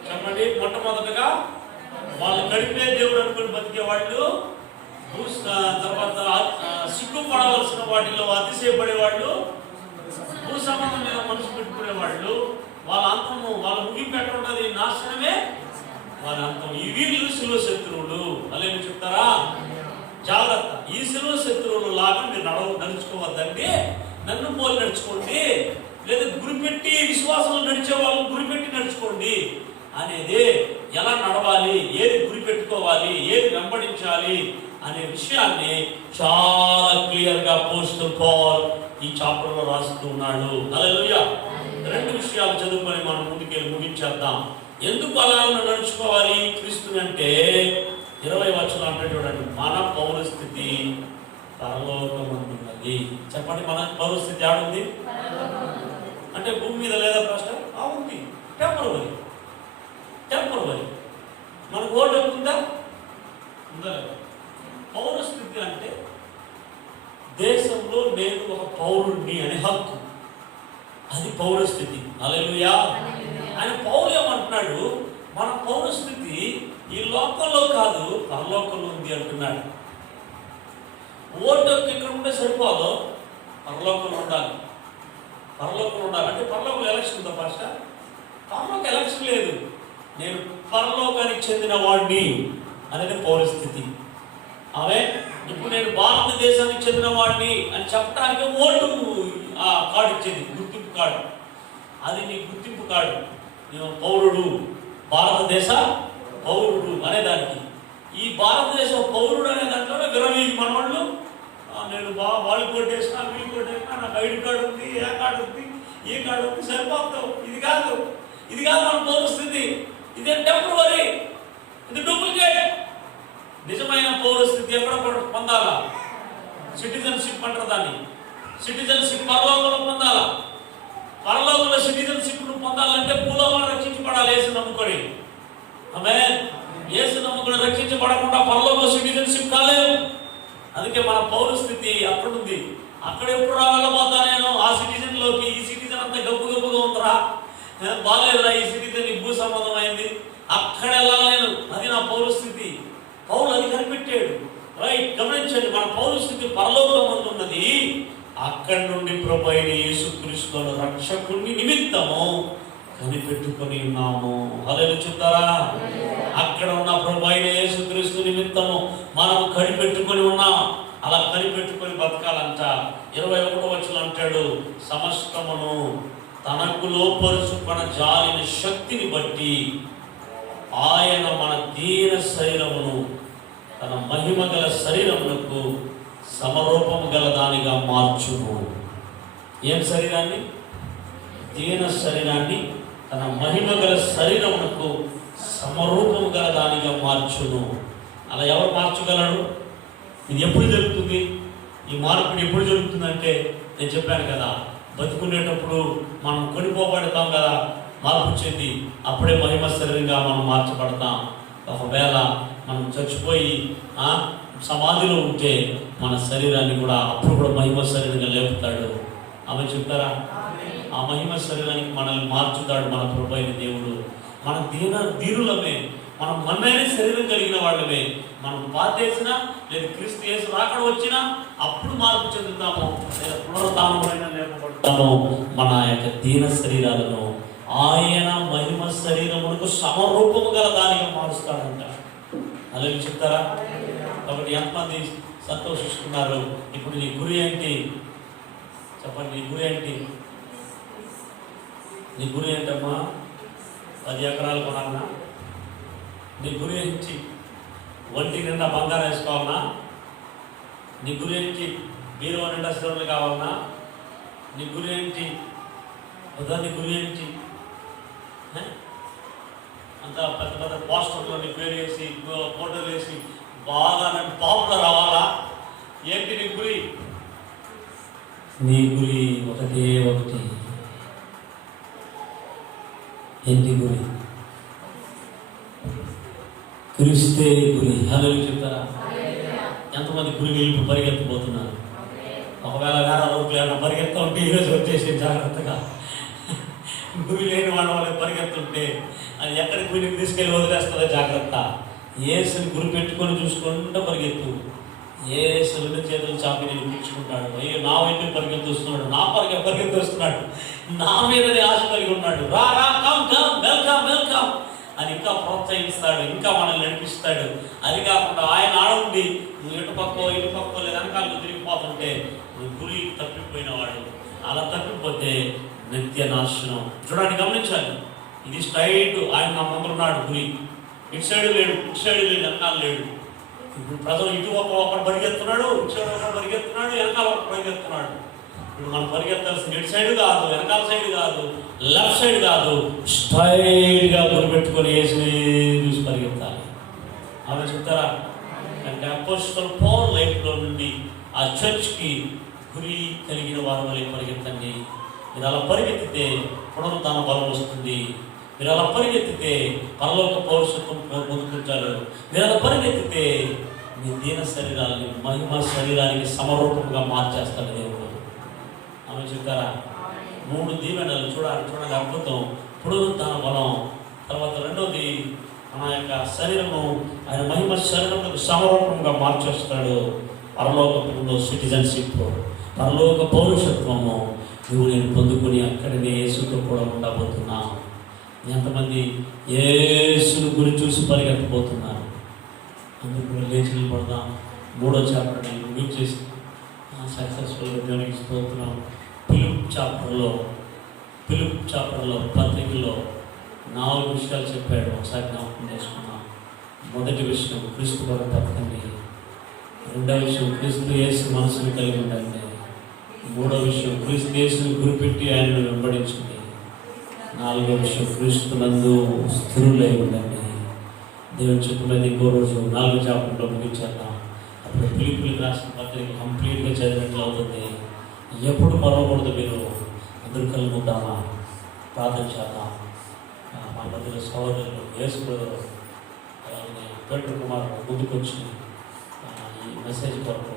చెప్పండి? మొట్టమొదటిగా వాళ్ళు గడిపే దేవుడు అనుకుని బతికే వాళ్ళు, తర్వాత సిగ్గుపడవలసిన వాటిలో అతిశయపడేవాళ్ళు, భూ సంబంధం మీద మనసు పెట్టుకునేవాళ్ళు. వాళ్ళ అంతము, వాళ్ళ ముగింపు ఎట్లుంటుంది? నాశనమే వాళ్ళ అంతం. ఈ వీళ్ళు శిలువ శత్రువులు. అలా చెప్తారా? జాగ్రత్త. ఈ శిలువ శత్రువులు లాగా మీరు నడుచుకోవద్దండి. నన్ను పోలి నడుచుకోండి, లేదా గురిపెట్టి విశ్వాసంలో నడిచే వాళ్ళు గురిపెట్టి నడుచుకోండి అనేది. ఎలా నడవాలి, ఏది గురి పెట్టుకోవాలి, ఏది వెంబడించాలి అనే విషయాన్ని చాలా క్లియర్గా అపోస్తలుడు పౌలు ఈ చాప్టర్ లో రాస్తూ ఉన్నాడు. హల్లెలూయా. 2 విషయాలు చదువుకొని మనం ముందుకెళ్ళి ముగించేద్దాం. ఎందుకు అలా నడుచుకోవాలి క్రీస్తుని అంటే 20 వచనం అంటే చూడండి, మన పౌరస్థితి పరలోకమందున్నది. చెప్పండి, మన పౌరస్థితి ఆడుంది అంటే భూమి మీద లేదా పాస్టర్? ఉంది. టెంపరవరీ. మనకు ఓటు ఉందా? ఉందా? పౌరస్థితి అంటే దేశంలో నేను ఒక పౌరుడిని అనే హక్కు, అది పౌరస్థితి. హల్లెలూయా. ఆయన పౌరు ఏమంటున్నాడు, మన పౌరస్థితి ఈ లోకంలో కాదు పరలోకంలో ఉంది అంటున్నాడు. ఓటు ఇక్కడ ఉంటే సరిపోదు, పరలోకంలో ఉండాలి. అంటే పరలోకంలో ఎలక్షన్ ఉందా పాస్టర్? పరలోక ఎలక్షన్ లేదు. నేను పరలోకానికి చెందిన వాడిని అనేది పౌరస్థితి. ఆమె ఇప్పుడు నేను భారతదేశానికి చెందిన వాడిని అని చెప్పడానికి ఓటు కార్డు ఇచ్చేది, గుర్తింపు కార్డు. అది నీ గుర్తింపు కార్డు. నేను పౌరుడు, భారతదేశ పౌరుడు అనేదానికి. ఈ భారతదేశ పౌరుడు అనే దాంట్లో విరవీగి మనవాళ్ళు నేను వాళ్ళు కొట్టేసినా వీళ్ళు కొట్టేసినా నాకు ఐడి కార్డు ఉంది, ఏ కార్డు ఉంది, ఈ కార్డు ఉంది, సరిపోతావు. ఇది కాదు మన పౌరస్థితి. ఇది టెంపరవరీ, ఇది డూప్లికేట్. నిజమైన పౌరస్థితి ఎక్కడ పొందాలా? సిటిజన్షిప్ అంటారు దాన్ని. సిటిజన్షిప్ పరలోకంలో పొందాలా. పరలోకంలో సిటిజన్షిప్ ను పొందాలంటే భూలోకంలో రక్షించబడాలి. యేసు నమ్ముకొని. ఆమేన్. యేసు నమ్ముకొని రక్షించబడకుండా పరలోకంలో సిటిజన్షిప్ కాలేదు. అందుకే మన పౌరస్థితి అక్కడుంది. అక్కడ ఎప్పుడు రాగలపోతా నేను ఆ సిటిజన్ లోకి? ఈ సిటిజన్ అంతా గబ్బుగా ఉందరా, బాగాలేదురా, ఈ సిటిజన్ భూ సంబంధం అయింది, అక్కడ వెళ్ళాలను. అది నా పౌరస్థితి. పౌలు అది కనిపెట్టాడు. రైట్, గమనించండి, మన పౌరస్థితి పరలోకమందు ఉన్నది. అక్కడి నుండి ప్రభు అయిన యేసుక్రీస్తు రక్షకుని నిమిత్తము కనిపెట్టుకొని ఉన్నాము. హల్లెలూయా చెప్తారా? అక్కడ ఉన్న ప్రభు అయిన యేసుక్రీస్తు నిమిత్తము మనం కనిపెట్టుకొని ఉన్నాం. అలా కనిపెట్టుకొని బతకాలంట. 21వ వచనం అంటాడు, సమస్తమును తనకు లోపరుచుకొన జాలిన శక్తిని బట్టి ఆయన మన దీన శరీరమును తన మహిమ గల శరీరమునకు సమరూపము గల దానిగా మార్చును. ఏం శరీరాన్ని? దీన శరీరాన్ని తన మహిమ గల శరీరమునకు సమరూపము గల దానిగా మార్చును. అలా ఎవరు మార్చగలడు? ఇది ఎప్పుడు జరుగుతుంది? ఈ మార్పుడు ఎప్పుడు జరుగుతుందంటే, నేను చెప్పాను కదా, బతుకునేటప్పుడు మనం కొనిపోబడతాం కదా, మార్పు చెంది అప్పుడే మహిమ శరీరంగా మనం మార్చబడతాం. ఒకవేళ మనం చచ్చిపోయి సమాధిలో ఉంటే మన శరీరాన్ని కూడా అప్పుడు కూడా మహిమ శరీరంగా లేపుతాడు. ఆమె చెప్తారా? ఆ మహిమ శరీరానికి మనల్ని మార్చుతాడు మన ప్రభు అయిన దేవుడు. మన దీనులమే, మనం మన్నైన శరీరం కలిగిన వాళ్ళమే. మనం బాధేసినా లేదా క్రీస్తు యేసు రాకడ వచ్చినా అప్పుడు మార్పు చెందుతాము, లేదా పునరుత్థానమైన లేపబడతాము. మన యొక్క దీన శరీరాలను ఆయన మహిమ శరీరమునకు సమరూపము గల దానిగా మారుస్తాడంట. అలాగే చెప్తారా? కాబట్టి ఎంతమంది సంతోషిస్తున్నారు? ఇప్పుడు నీ గురి ఏంటి చెప్పండి. నీ గురి ఏంటి? నీ గురి ఏంటమ్మా? 10 ఎకరాలు కొనాలన్నా? నీ గురి ఏంటి? ఒంటి నిండా బంగారం వేసుకోవాలన్నా? నీ గురి ఏంటి? బీరువా నిండా స్థిరలు కావాలన్నా? నీ గురి ఏంటి? నీ గురి ఏంటి? అంతా పెద్ద పెద్ద పోస్టర్లో నీ పేరు వేసి ఫోటోలు వేసి బాగా నన్ను పాపులర్ అవ్వాలా? ఏంటి నీ గురి? నీ గురి ఒకటి. ఏంటి గురి? క్రీస్తే గురి. హల్లెలూయా చెప్తారా? ఎంతమంది గురి వెళ్ళి పరిగెత్తిపోతున్నారు? ఒకవేళ వేరే రోజులు ఏమైనా పరిగెత్తా ఉంటే ఈరోజు వచ్చేసి జాగ్రత్తగా. గురి లేని వాళ్ళకి పరిగెత్తుంటే అది ఎక్కడికి గురికి తీసుకెళ్ళి వదిలేస్తుందో జాగ్రత్త. యేసుని గురి పెట్టుకొని చూసుకుంటూ పరిగెత్తు. యేసు 2 చేతులు చాపి నేను పిలుచుకుంటాడు. అయ్యో నా వైపు పరిగెత్తుస్తున్నాడు, నా పరిగెత్తుస్తున్నాడు, నా మీదనే ఆశ కలిగి ఉన్నాడు. రా కమ్ వెల్కమ్ అని ఇంకా ప్రోత్సహిస్తాడు, ఇంకా మనల్ని నడిపిస్తాడు. అది కాకుండా ఆయన ఆడుండి నువ్వు ఇటు పక్కో లేదా వెనకాలకు తిరిగిపోతుంటే నువ్వు గురి తప్పిపోయినవాడు. అలా తప్పిపోతే నిత్య నాశనం. చూడండి, గమనించాలి. ఇది స్ట్రైట్. ఆయన నా ముందు ఉన్నాడు గురి. ఇటు సైడ్ లేడు, వెనకాల లేడు. ఇప్పుడు ప్రజలు ఇటు ఒకడు పరిగెత్తున్నాడు, ఇటు సైడ్ ఒకడు పరిగెత్తున్నాడు, వెనకాల ఒకడు పరిగెత్తున్నాడు. ఇప్పుడు మనం పరిగెత్తాల్సిన ఇటు సైడ్ కాదు, వెనకాల సైడ్ కాదు, లెఫ్ట్ సైడ్ కాదు, స్ట్రైట్గా గురిపెట్టుకొని వేసి చూసి పరిగెత్తాలి. ఆమె చెప్తారా అంటే అపోస్టల్ పౌల్ లైఫ్లో నుండి ఆ చర్చ్కి గురి కలిగిన వారి వల్ల పరిగెత్తండి. మీరు అలా పరిగెత్తితే పునరుత్థాన బలం వస్తుంది. మీరు అలా పరిగెత్తితే పరలోక పౌరుషత్వం పొందుకుంటారు. మీరు అలా పరిగెత్తితే మీ దీన శరీరాన్ని మహిమ శరీరానికి సమరూపంగా మార్చేస్తాడు దేవుడు. ఆమె చెప్తారా 3 దీవెనలు చూడండి అద్భుతం. పునరుత్థాన బలం, తర్వాత రెండోది మన యొక్క శరీరము ఆయన మహిమ శరీరంలో సమరూపంగా మార్చేస్తాడు. పరలోకంలో సిటిజన్షిప్, పరలోక పౌరుషత్వము నువ్వు నేను పొందుకుని అక్కడనే యేసుతో కూడా ఉండబోతున్నా. ఎంతమంది యేసును గురి చూసి పరిగెత్తబోతున్నారు? అందుకు లేచి నిలబడదాం. 3వ చాప్టర్ ముగించేసి సక్సెస్ఫుల్గా దేవునికి స్తోత్రం. ఫిలిప్ చాప్టర్లో పత్రికలో 4 విషయాలు చెప్పాడు. ఒకసారి జ్ఞాపకం చేసుకున్నాం. మొదటి విషయం క్రీస్తు కొరకు బతకండి. రెండవ విషయం క్రీస్తు యేసు మనసును కలిగి ఉండండి. 3వ విషయం క్రీస్తు యేసును గురిపెట్టి ఆయనను వెంబడించండి. 4వ విషయం క్రీస్తు నందు స్థిరులై ఉండండి. దేవుని చెప్పినది ఇంకో రోజు 4 చాప్టర్లో ముగించేద్దాం. అప్పుడు ఫిలిప్పీయులకు రాసిన పత్రిక కంప్లీట్గా చదివినట్లు అవుతుంది. ఎప్పుడు మరవకూడదు. మీరు అందరూ కలుగుతామా? ప్రార్థన చేద్దాం. మా మధ్యలో సహోదరులు యేసు అలాగే పేట్రు కుమార్ ముందుకొచ్చి ఈ మెసేజ్ కొరకు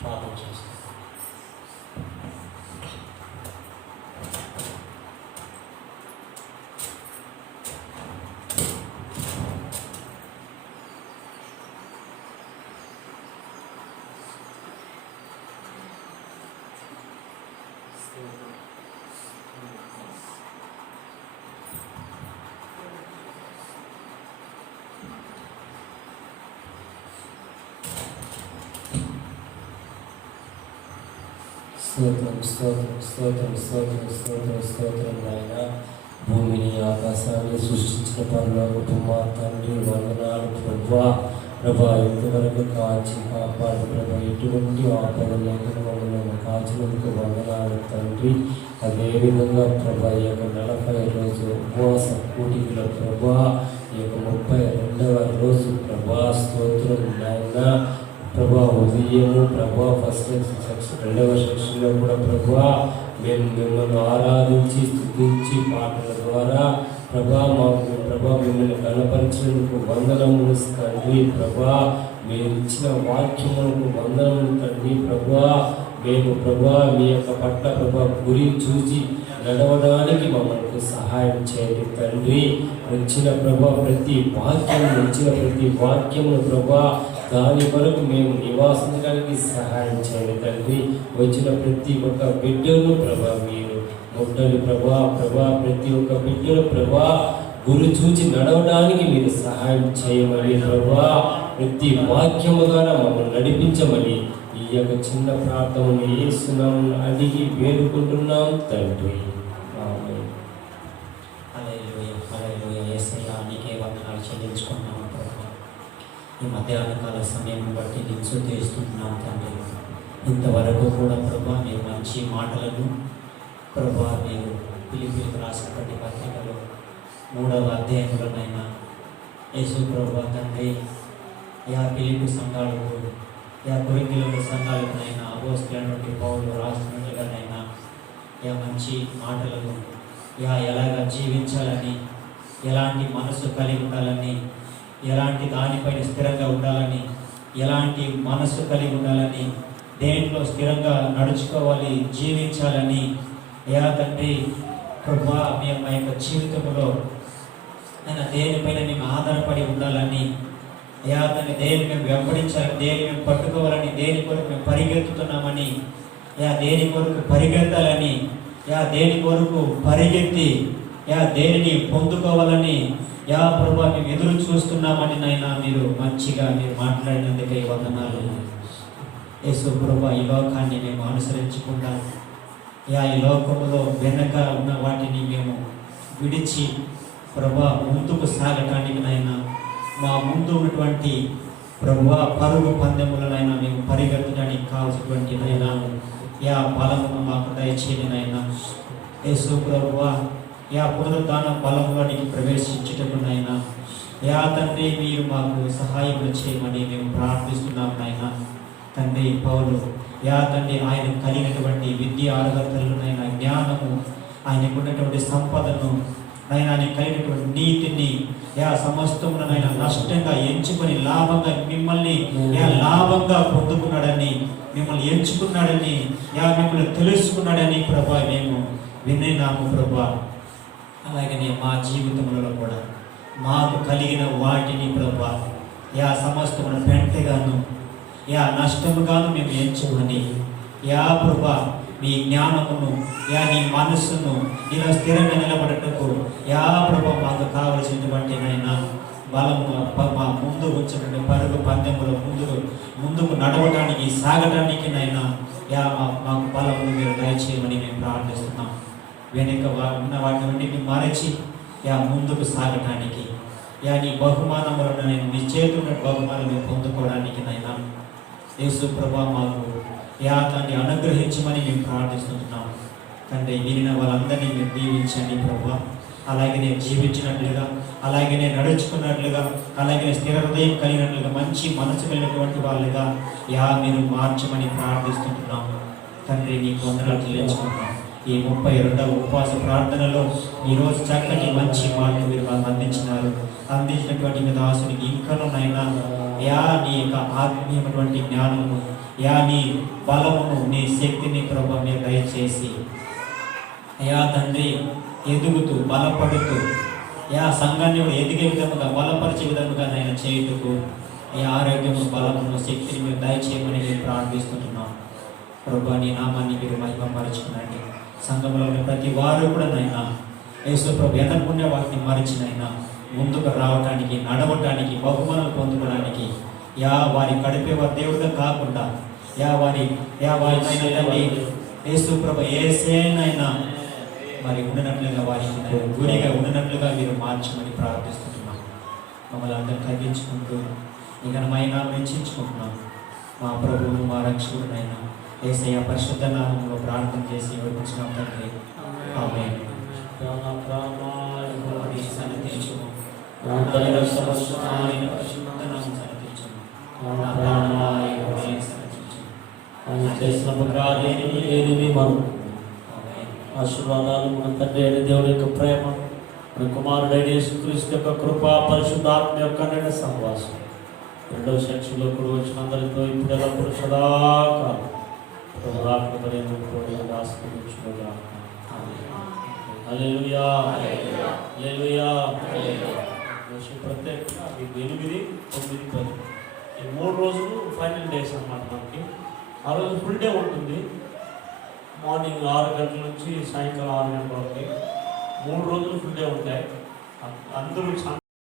ప్రార్థన చేస్తాం. స్తోత్రం నాయన. భూమిని ఆకాశాన్ని సృష్టించిన పరలోకపు మా తండ్రి వందనాలు ప్రభువా. ప్రభా ఇంతవరకు కాచి కాపాడు ప్రభా. ఎటువంటి ఆపద లేకుండా మమ్మల్ని కాచినందుకు వందనాలు తండ్రి. అదేవిధంగా ప్రభా ఈ యొక్క 40 రోజు ఉపవాస కూడికలో ప్రభా, ఈ యొక్క 32వ రోజు ప్రభా స్తోత్రం నాయన. ప్రభా ఉదయము ప్రభా ఫస్ట్ సెక్షన్ 2వ సెక్షన్లో కూడా ప్రభా మేము మిమ్మల్ని ఆరాధించి స్తుతించి పాటల ద్వారా ప్రభా మిమ్మల్ని బలపరిచినందుకు వందనములు తండ్రి. ప్రభా మీరు ఇచ్చిన వాక్యములకు వందనములు తండ్రి. ప్రభా మేము ప్రభా మీ యొక్క పట్ల ప్రభా గురి చూసి నడవడానికి మమ్మల్ని సహాయం చేయండి తండ్రి. వచ్చిన ప్రతి వాక్యమును ప్రభా దాని కొరకు మేము నివాసించడానికి సహాయం చేయండి తండ్రి. వచ్చిన ప్రతి ఒక్క బిడ్డను ప్రభా మీరు ముట్టని ప్రభా ప్రతి ఒక్క బిడ్డను ప్రభా గురి చూచి నడవడానికి మీరు సహాయం చేయమని ప్రభా ప్రతి వాక్యము ద్వారా మమ్మల్ని నడిపించమని ఈ యొక్క చిన్న ప్రార్థనను యేసునామమున అడిగి వేడుకుంటున్నాం తండ్రి. ఆమేన్. హల్లెలూయా. యేసయ్యా నీకే వందనాలు చెల్లించుకున్నాము ప్రభా. ఈ మధ్యాహ్న కాల సమయం బట్టి నేను స్తుతిస్తున్నాం తండ్రి. ఇంతవరకు కూడా ప్రభా మీరు మంచి మాటలను ప్రభా మీరు ఫిలిప్పీయులకు రాసినటువంటి పత్రికలో 3వ అధ్యాయంలోనైనా యేసు ప్రభా తండ్రి ఫిలిప్పీ సంఘాలకు కొరింథీయుల సంఘాలకునైనా అపోస్తలులైనటువంటి పౌలు రాస్తున్నట్లుగానైనా మంచి మాటలను ఎలాగ జీవించాలని, ఎలాంటి మనసు కలిగి ఉండాలని, ఎలాంటి దానిపైన స్థిరంగా ఉండాలని, ఎలాంటి మనసు కలిగి ఉండాలని, దేంట్లో స్థిరంగా నడుచుకోవాలి, జీవించాలని తండ్రి ప్రభా మేము మా యొక్క జీవితంలో దేనిపైన మేము ఆధారపడి ఉండాలని, తండ్రి దేని మేము వెంబడించాలని, దేని మేము పట్టుకోవాలని, దేని కొరకు మేము పరిగెత్తుతున్నామని, దేని కొరకు పరిగెత్తాలని, దేని కొరకు పరిగెత్తి దేనిని పొందుకోవాలని ప్రభా మేము ఎదురు చూస్తున్నామని నైనా మీరు మంచిగా మీరు మాట్లాడినందుకే వందనాలు. యేసు ప్రభా ఈ లోకాన్ని మేము అనుసరించకుండా ఈ లోకములో వెనక ఉన్న వాటిని మేము విడిచి ప్రభా ముందుకు సాగటానికి నైనా మా ముందు ఉన్నటువంటి ప్రభా పరుగు పందెములనైనా మేము పరిగెత్తడానికి కావాల్సినటువంటి నైనా యా బలమును మాకు దయచేయనైనా యేసు ప్రభువా యా పునరుద్ధాన బలంలోనికి ప్రవేశించుటకు నాయన యా తండ్రి మీరు మాకు సహాయం చేయమని మేము ప్రార్థిస్తున్నాం నాయన. తండ్రి పౌలు యా తండ్రి ఆయన కలిగినటువంటి విద్య అర్హతలనైనా జ్ఞానము ఆయనకు ఉన్నటువంటి సంపదను ఆయన కలిగినటువంటి నీతిని యా సమస్తమునైనా నష్టంగా ఎంచుకొని లాభంగా మిమ్మల్ని యా లాభంగా పొందుకున్నాడని మిమ్మల్ని ఎంచుకున్నాడని యా మిమ్మల్ని తెలుసుకున్నాడని ప్రభా మేము విన్నాము ప్రభా. అలాగనే మా జీవితంలో కూడా మాకు కలిగిన వాటిని ప్రభా యా సమస్తమున పెంటగాను యా నష్టముగాను మేము ఎంచుకొని యా ప్రభా మీ జ్ఞానమును యా నీ మనస్సును ఇలా స్థిరంగా నిలబడటకు యా ప్రభా మాకు కావలసినటువంటి నైనా బలము మా ముందు వచ్చినటువంటి పరుగు పందెములో ముందుకు నడవటానికి సాగటానికి నైనా యా మాకు బలము మీరు దయచేయమని మేము ప్రార్థిస్తున్నాం. వెనుక ఉన్న వాటిని మరచి యా ముందుకు సాగటానికి యా నీ బహుమానములను నేను నీ చేతున్న బహుమానం పొందుకోవడానికి నైనా యేసు ప్రభా మాకు యా తండ్రి అనుగ్రహించమని మేము ప్రార్థిస్తున్నాం. తండ్రి వినిన వాళ్ళందరినీ మీరు దీవించండి ప్రభా. అలాగే నేను జీవించినట్లుగా అలాగే నేను నడుచుకున్నట్లుగా అలాగే స్థిర హృదయం కలిగినట్లుగా మంచి మనసు కలిగినటువంటి వాళ్ళుగా యా మీరు మార్చమని ప్రార్థిస్తున్నాం. తండ్రి నీకు వందనాలు చెల్లించుకుంటున్నాం. ఈ 32వ ఉపవాస ప్రార్థనలో ఈరోజు చక్కటి మంచి మాటలు మీరు మాకు అందించినటువంటి మీ దాసునికి ఇంకనైనా యా నీ యొక్క ఆత్మీయమైనటువంటి జ్ఞానము యా నీ బలమును నీ శక్తిని ప్రభు మీరు దయచేసి యా తండ్రి ఎదుగుతూ బలపడుతూ యా సంఘాన్ని ఎదిగే విధముగా బలపరిచే విధముగా నేను చేయుటకు ఈ ఆరోగ్యము బలమును శక్తిని మీరు దయచేయమని మేము ప్రార్థిస్తున్నాం. ప్రభు నీ నామాన్ని మీరు మహిమపరచుకునండి. సంఘంలోని ప్రతి వారు కూడా నైనా యేసు ప్రభు ఎదనుకునే వాటిని మరిచినైనా ముందుకు రావడానికి నడవటానికి బహుమానాలు పొందుకోవడానికి యా వారి గడిపేవారి దేవుడిగా కాకుండా యా వారి యేసు ప్రభు ఏసేనైనా మరి ఉండినట్లుగా వారికి గురిగా ఉండినట్లుగా మీరు మార్చమని ప్రార్థిస్తున్నాం. మమ్మల్ని అందరూ తగ్గించుకుంటూ నిఘనమైన వెచ్చించుకుంటున్నాం. మా ప్రభువు మా రక్షకుడైనా యేసయ్య పరిశుద్ధ నామములో ప్రార్థన చేసి వివరించినాం తండ్రి. ఆమేన్. ఆశీర్వాదాలు మన తండ్రి అయిన దేవుడి యొక్క ప్రేమ మన కుమారుడైన యేసుక్రీస్తు యొక్క కృప పరిశుద్ధాత్మ యొక్క నిండు సహవాసం రెండవ సెక్షన్లో కూడా వచ్చిన అందరితో ఇప్పుడు ఎల్లప్పుడు సదాకాలం హల్లెలూయా హల్లెలూయా. ప్రత్యేకంగా 8, 9, 10 ఈ 3 రోజులు ఫైనల్ డేస్ అన్నమాట. మనకి ఆ రోజు ఫుల్ డే ఉంటుంది. మార్నింగ్ 6 గంటల నుంచి సాయంకాలం 6 గంటల వరకు 3 రోజులు ఫుల్ డే ఉంటాయి. అందరూ